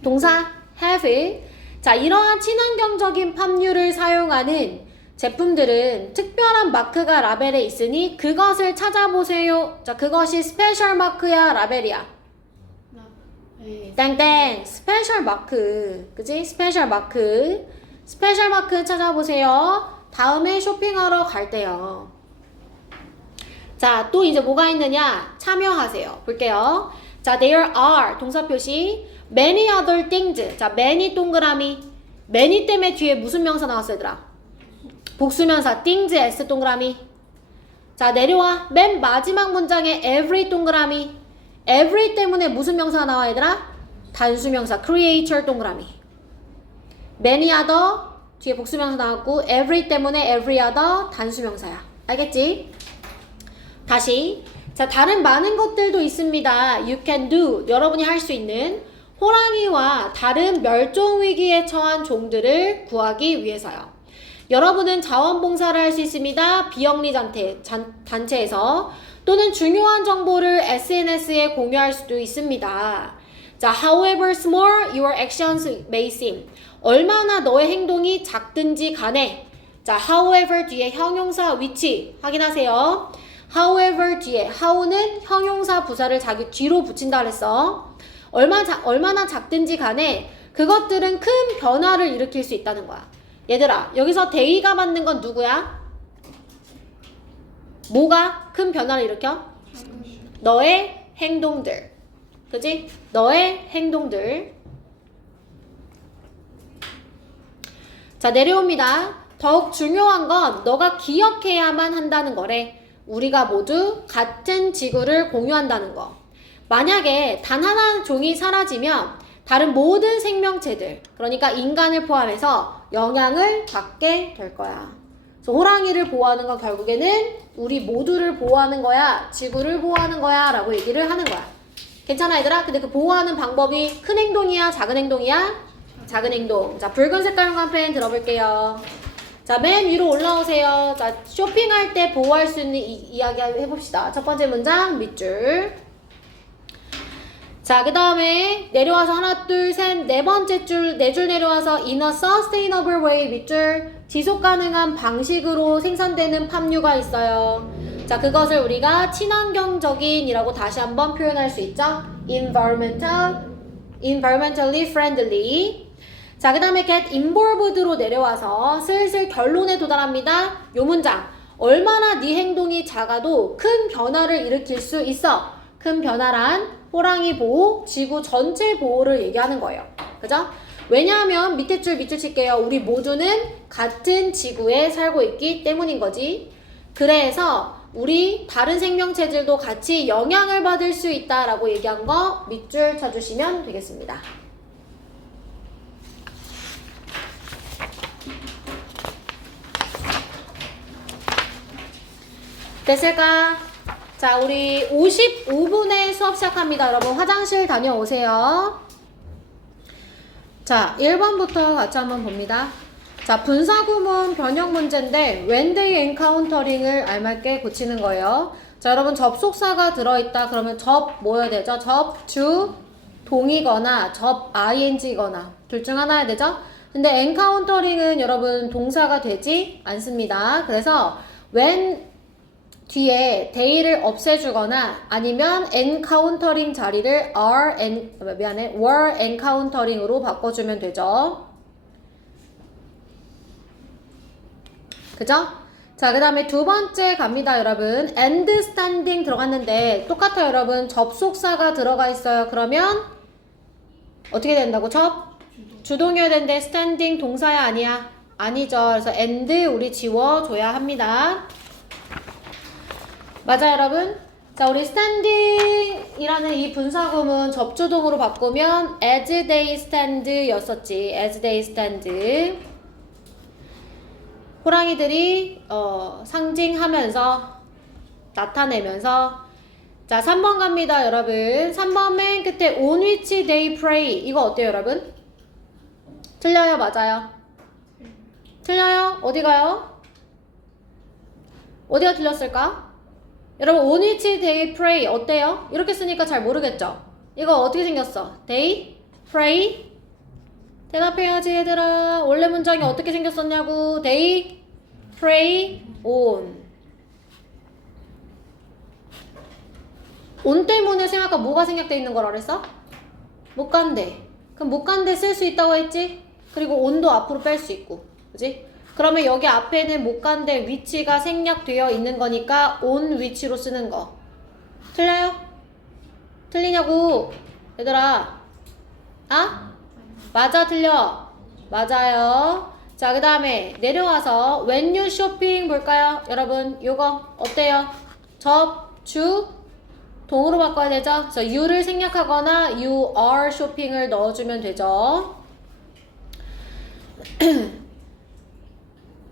동사 have. 자, 이러한 친환경적인 팜유를 사용하는 제품들은 특별한 마크가 라벨에 있으니 그것을 찾아보세요. 자, 그것이 스페셜 마크야, 라벨이야? 땡땡. 스페셜 마크. 그지? 스페셜 마크. 스페셜 마크 찾아보세요. 다음에 쇼핑하러 갈 때요. 자, 또 이제 뭐가 있느냐? 참여하세요. 볼게요. 자, there are. 동사 표시. many other things. 자, many 동그라미. many 때문에 뒤에 무슨 명사 나왔어, 얘들아? 복수명사. things s 동그라미. 자, 내려와. 맨 마지막 문장에 every 동그라미. every 때문에 무슨 명사가 나와, 얘들아? 단수명사 creator 동그라미. many other 뒤에 복수명사 나왔고 every 때문에 every other 단수명사야. 알겠지? 다시. 자, 다른 많은 것들도 있습니다. you can do. 여러분이 할 수 있는 호랑이와 다른 멸종 위기에 처한 종들을 구하기 위해서요. 여러분은 자원봉사를 할 수 있습니다. 비영리 단체에서. 또는 중요한 정보를 SNS에 공유할 수도 있습니다. 자, however small your actions may seem. 얼마나 너의 행동이 작든지 간에. 자, however 뒤에 형용사 위치 확인하세요. however 뒤에 how는 형용사 부사를 자기 뒤로 붙인다 그랬어. 얼마나 작든지 간에 그것들은 큰 변화를 일으킬 수 있다는 거야. 얘들아, 여기서 대의가 맞는 건 누구야? 뭐가 큰 변화를 일으켜? 너의 행동들. 그지? 너의 행동들. 자, 내려옵니다. 더욱 중요한 건 너가 기억해야만 한다는 거래. 우리가 모두 같은 지구를 공유한다는 거. 만약에 단 하나의 종이 사라지면 다른 모든 생명체들, 그러니까 인간을 포함해서 영향을 받게 될 거야. 그래서 호랑이를 보호하는 건 결국에는 우리 모두를 보호하는 거야, 지구를 보호하는 거야 라고 얘기를 하는 거야. 괜찮아 얘들아? 근데 그 보호하는 방법이 큰 행동이야, 작은 행동이야? 작은 행동. 자, 붉은 색깔 형광펜 들어볼게요. 자, 맨 위로 올라오세요. 자, 쇼핑할 때 보호할 수 있는 이야기 해봅시다. 첫 번째 문장 밑줄. 자, 그 다음에 내려와서 하나, 둘, 셋, 네 번째 줄, 네 줄 내려와서 in a sustainable way 밑줄. 지속 가능한 방식으로 생산되는 팜유가 있어요. 자, 그것을 우리가 친환경적인이라고 다시 한번 표현할 수 있죠. environmentally friendly. 자, 그 다음에 get involved로 내려와서 슬슬 결론에 도달합니다. 요 문장. 얼마나 네 행동이 작아도 큰 변화를 일으킬 수 있어. 큰 변화란 호랑이 보호, 지구 전체 보호를 얘기하는 거예요. 그죠? 왜냐하면 밑에 줄 밑줄 칠게요. 우리 모두는 같은 지구에 살고 있기 때문인 거지. 그래서 우리 다른 생명체들도 같이 영향을 받을 수 있다라고 얘기한 거 밑줄 쳐주시면 되겠습니다. 됐을까? 자, 우리 55분에 수업 시작합니다. 여러분 화장실 다녀오세요. 자, 1번부터 같이 한번 봅니다. 자, 분사구문 변형 문제인데 when they encountering을 알맞게 고치는 거예요. 자, 여러분 접속사가 들어있다 그러면 뭐여야 되죠? 주 동이거나 ing거나 둘 중 하나야 되죠? 근데 encountering은 여러분 동사가 되지 않습니다. 그래서 when 뒤에 they를 없애주거나 아니면 encountering 자리를 were encountering으로 바꿔주면 되죠. 그죠? 자, 그 다음에 두 번째 갑니다, 여러분. and standing 들어갔는데 똑같아요, 여러분. 접속사가 들어가 있어요. 그러면 어떻게 된다고? 주동이어야 되는데 standing 동사야 아니야? 아니죠. 그래서 and 우리 지워줘야 합니다. 맞아, 여러분? 자, 우리 standing이라는 이 분사구문 접주동으로 바꾸면 as they stand 였었지. as they stand. 호랑이들이 상징하면서 나타내면서. 자, 3번 갑니다, 여러분. 3번 맨 끝에 on which they pray. 이거 어때요, 여러분? 틀려요, 맞아요? 틀려요? 어디가요? 어디가 틀렸을까? 여러분 on which they pray 어때요? 이렇게 쓰니까 잘 모르겠죠? 이거 어떻게 생겼어? they pray? 대답해야지 얘들아. 원래 문장이 어떻게 생겼었냐고. they pray on 때문에 생각하 뭐가 생략되어 있는 거라 그랬어? 못 간대. 그럼 못 간대 쓸 수 있다고 했지? 그리고 on도 앞으로 뺄 수 있고 그지? 그러면 여기 앞에는 못 간대 위치가 생략되어 있는 거니까 on 위치로 쓰는 거. 틀려요? 틀리냐고 얘들아. 아? 맞아 틀려? 맞아요. 자, 그 다음에 내려와서 when you shopping 볼까요? 여러분 요거 어때요? 주 동으로 바꿔야 되죠? 그래서 you를 생략하거나 you are shopping을 넣어주면 되죠.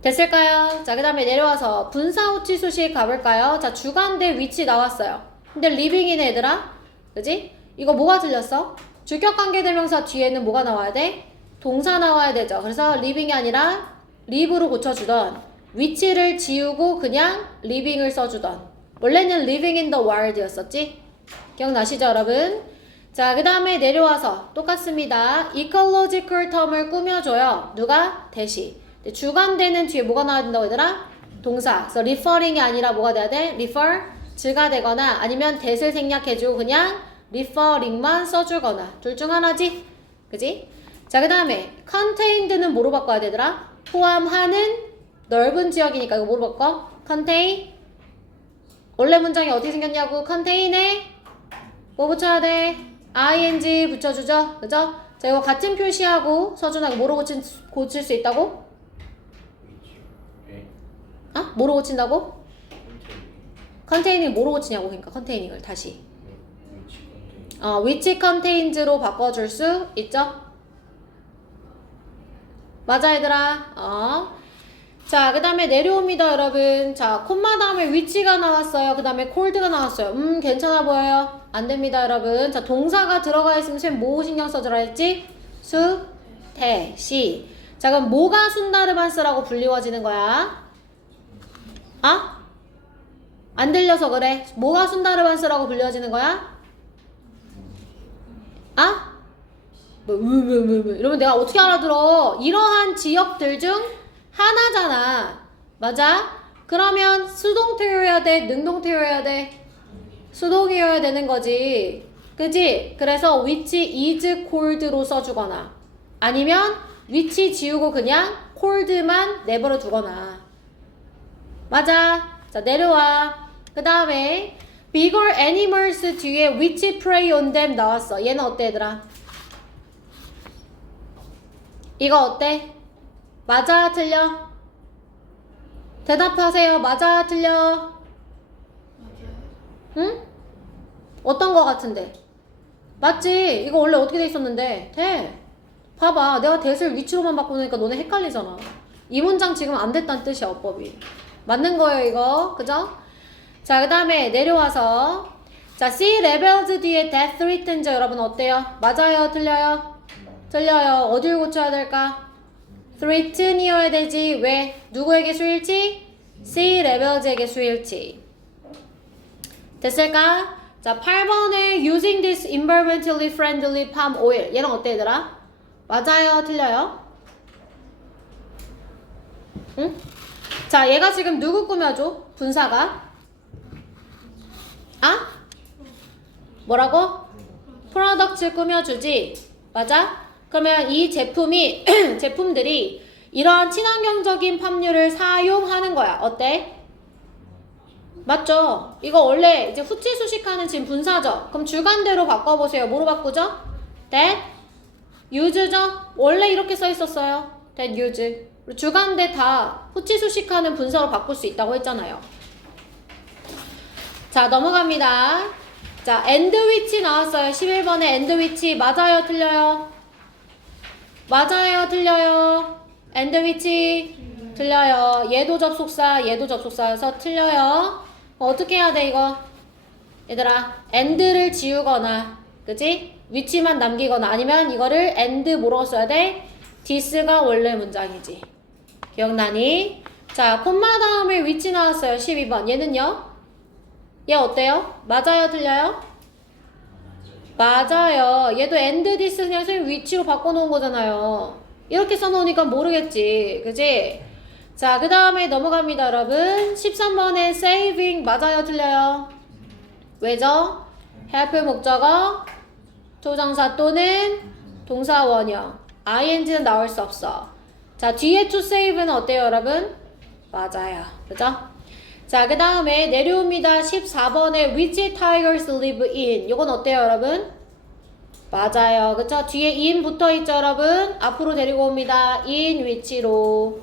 됐을까요? 자, 그 다음에 내려와서 분사호치 수식 가볼까요? 자, 주간대 위치 나왔어요. 근데 living이네 얘들아. 그지? 이거 뭐가 틀렸어? 주격관계대명사 뒤에는 뭐가 나와야 돼? 동사 나와야 되죠. 그래서 living이 아니라 live로 고쳐주던, 위치를 지우고 그냥 living을 써주던. 원래는 living in the wild 였었지? 기억나시죠 여러분? 자, 그 다음에 내려와서 똑같습니다. ecological term을 꾸며줘요. 누가? 대시. 주관되는 뒤에 뭐가 나와야 된다고 얘들아? 동사. 그래서 referring이 아니라 뭐가 돼야 돼? refer, 즈가 되거나 아니면 that을 생략해주고 그냥 referring만 써주거나 둘 중 하나지? 그지? 자, 그 다음에 contained는 뭐로 바꿔야 되더라? 포함하는 넓은 지역이니까 이거 뭐로 바꿔? contain. 원래 문장이 어떻게 생겼냐고? contain에 뭐 붙여야 돼? ing 붙여주죠? 그죠? 자, 이거 같은 표시하고 서준하고 뭐로 고칠 수 있다고? 아? 뭐로 고친다고? 컨테이닝 뭐로 고치냐고. 그러니까 컨테이닝을 다시 which contains로 바꿔줄 수 있죠? 맞아 얘들아. 자, 그 다음에 내려옵니다 여러분. 자, 콤마 다음에 which가 나왔어요. 그 다음에 cold가 나왔어요. 괜찮아 보여요? 안 됩니다 여러분. 자, 동사가 들어가 있으면 쌤 뭐 신경 써주라 했지? 수, 태, 시. 자, 그럼 뭐가 순다르반스라고 불리워지는 거야? 아? 안 들려서 그래. 뭐가 순다르반스라고 불리워지는 거야? 아? 뭐, 이러면 내가 어떻게 알아들어? 이러한 지역들 중 하나잖아. 맞아? 그러면 수동태여야 돼? 능동태여야 돼? 수동이어야 되는 거지. 그지? 그래서 which is cold로 써주거나 아니면 which 지우고 그냥 cold만 내버려 두거나. 맞아. 자, 내려와. 그 다음에 bigger animals 뒤에 which prey on them 나왔어. 얘는 어때 얘들아? 이거 어때? 맞아 틀려? 대답하세요. 맞아 틀려? 응? 어떤 거 같은데? 맞지? 이거 원래 어떻게 돼 있었는데? 돼. 봐봐. 내가 대을 위치로만 바꾸니까 너네 헷갈리잖아. 이 문장 지금 안 됐다는 뜻이야 어법이. 맞는 거예요 이거. 그죠? 자, 그 다음에 내려와서 자, sea rebels 뒤에 death threatens 여러분 어때요? 맞아요? 틀려요? 틀려요. 어딜 고쳐야 될까? threaten이어야 되지. 왜? 누구에게 수일치? sea rebels에게 수일치. 됐을까? 자, 8번에 using this environmentally friendly palm oil 얘는 어때 얘들아? 맞아요? 틀려요? 응? 자, 얘가 지금 누구 꾸며줘? 분사가? 아? 뭐라고? 프로덕트 꾸며주지? 맞아? 그러면 이 제품이 제품들이 이런 친환경적인 팜유를 사용하는 거야. 어때? 맞죠? 이거 원래 이제 후치 수식하는 지금 분사죠? 그럼 주관대로 바꿔보세요. 뭐로 바꾸죠? that use죠? 원래 이렇게 써 있었어요. that use. 주관대 다 후치 수식하는 분사로 바꿀 수 있다고 했잖아요. 자, 넘어갑니다. 자, and which 나왔어요. 11번에 and which 맞아요? 틀려요? 맞아요? 틀려요? and which 틀려요. 얘도 접속사여서 틀려요. 어떻게 해야 돼 이거? 얘들아 and를 지우거나 그치? which만 남기거나 아니면 이거를 and 뭐라고 써야 돼? this가 원래 문장이지. 기억나니? 자, 콤마 다음에 which 나왔어요. 12번 얘는요? 얘 어때요? 맞아요? 틀려요? 맞아요. 얘도 and this 그냥 선생님 which로 바꿔놓은 거잖아요. 이렇게 써놓으니까 모르겠지. 그치? 자, 그 다음에 넘어갑니다 여러분. 13번에 saving 맞아요? 틀려요? 왜죠? help 목적어 조정사 또는 동사 원형 ing는 나올 수 없어. 자, 뒤에 to save는 어때요 여러분? 맞아요. 그죠? 자, 그 다음에 내려옵니다. 14번에 which tigers live in 이건 어때요 여러분? 맞아요. 그쵸? 뒤에 in 붙어있죠 여러분? 앞으로 데리고 옵니다. in which로.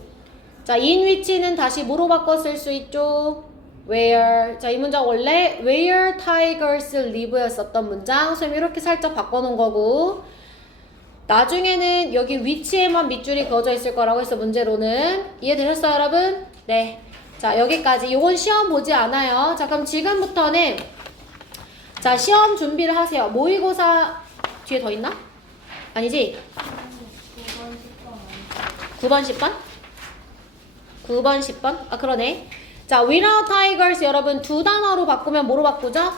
자, in which는 다시 뭐로 바꿔 쓸 수 있죠? where. 자, 이 문장 원래 where tigers live였었던 문장. 선생님 이렇게 살짝 바꿔놓은 거고 나중에는 여기 which에만 밑줄이 그어져 있을 거라고 해서 문제로는 이해되셨어요 여러분? 네. 자, 여기까지. 요건 시험 보지 않아요. 자, 그럼 지금부터는 자, 시험 준비를 하세요. 모의고사 뒤에 더 있나? 아니지? 9번, 10번? 9번, 10번? 아, 그러네. 자, without tigers 여러분 두 단어로 바꾸면 뭐로 바꾸죠?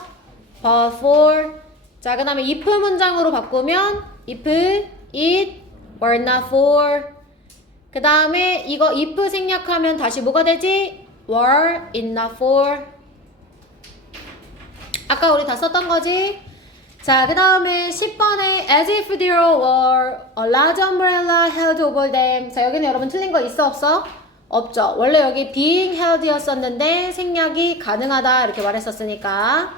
but for. 자, 그 다음에 if 문장으로 바꾸면 if it were not for. 그 다음에 이거 if 생략하면 다시 뭐가 되지? were it not for. 아까 우리 다 썼던 거지? 자, 그 다음에 10번에 as if there were a large umbrella held over them. 자, 여기는 여러분 틀린 거 있어 없어? 없죠. 원래 여기 being held 였었는데 생략이 가능하다 이렇게 말했었으니까.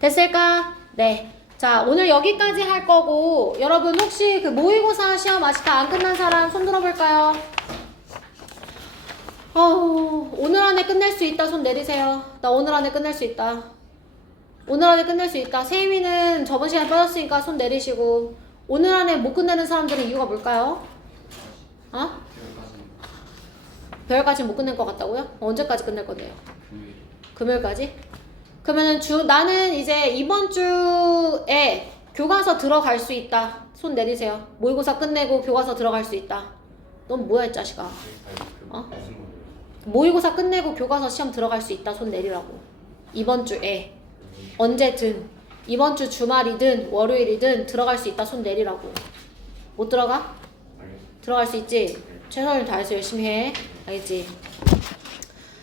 됐을까? 네. 자, 오늘 여기까지 할 거고 여러분 혹시 그 모의고사 시험 아직 다 안 끝난 사람 손 들어볼까요? 오늘 안에 끝낼 수 있다. 손 내리세요. 나 오늘 안에 끝낼 수 있다. 오늘 안에 끝낼 수 있다. 세임이는 저번 시간에 빠졌으니까 손 내리시고. 오늘 안에 못 끝내는 사람들은 이유가 뭘까요? 어? 별까지 못 끝낼 것 같다고요? 언제까지 끝낼 건데요? 금요일까지? 그러면은 나는 이제 이번 주에 교과서 들어갈 수 있다. 손 내리세요. 모의고사 끝내고 교과서 들어갈 수 있다. 넌 뭐야 이 자식아? 어? 모의고사 끝내고 교과서 시험 들어갈 수 있다. 손 내리라고. 이번 주에 언제든 이번 주 주말이든 월요일이든 들어갈 수 있다. 손 내리라고. 못 들어가? 들어갈 수 있지? 최선을 다해서 열심히 해. 알겠지?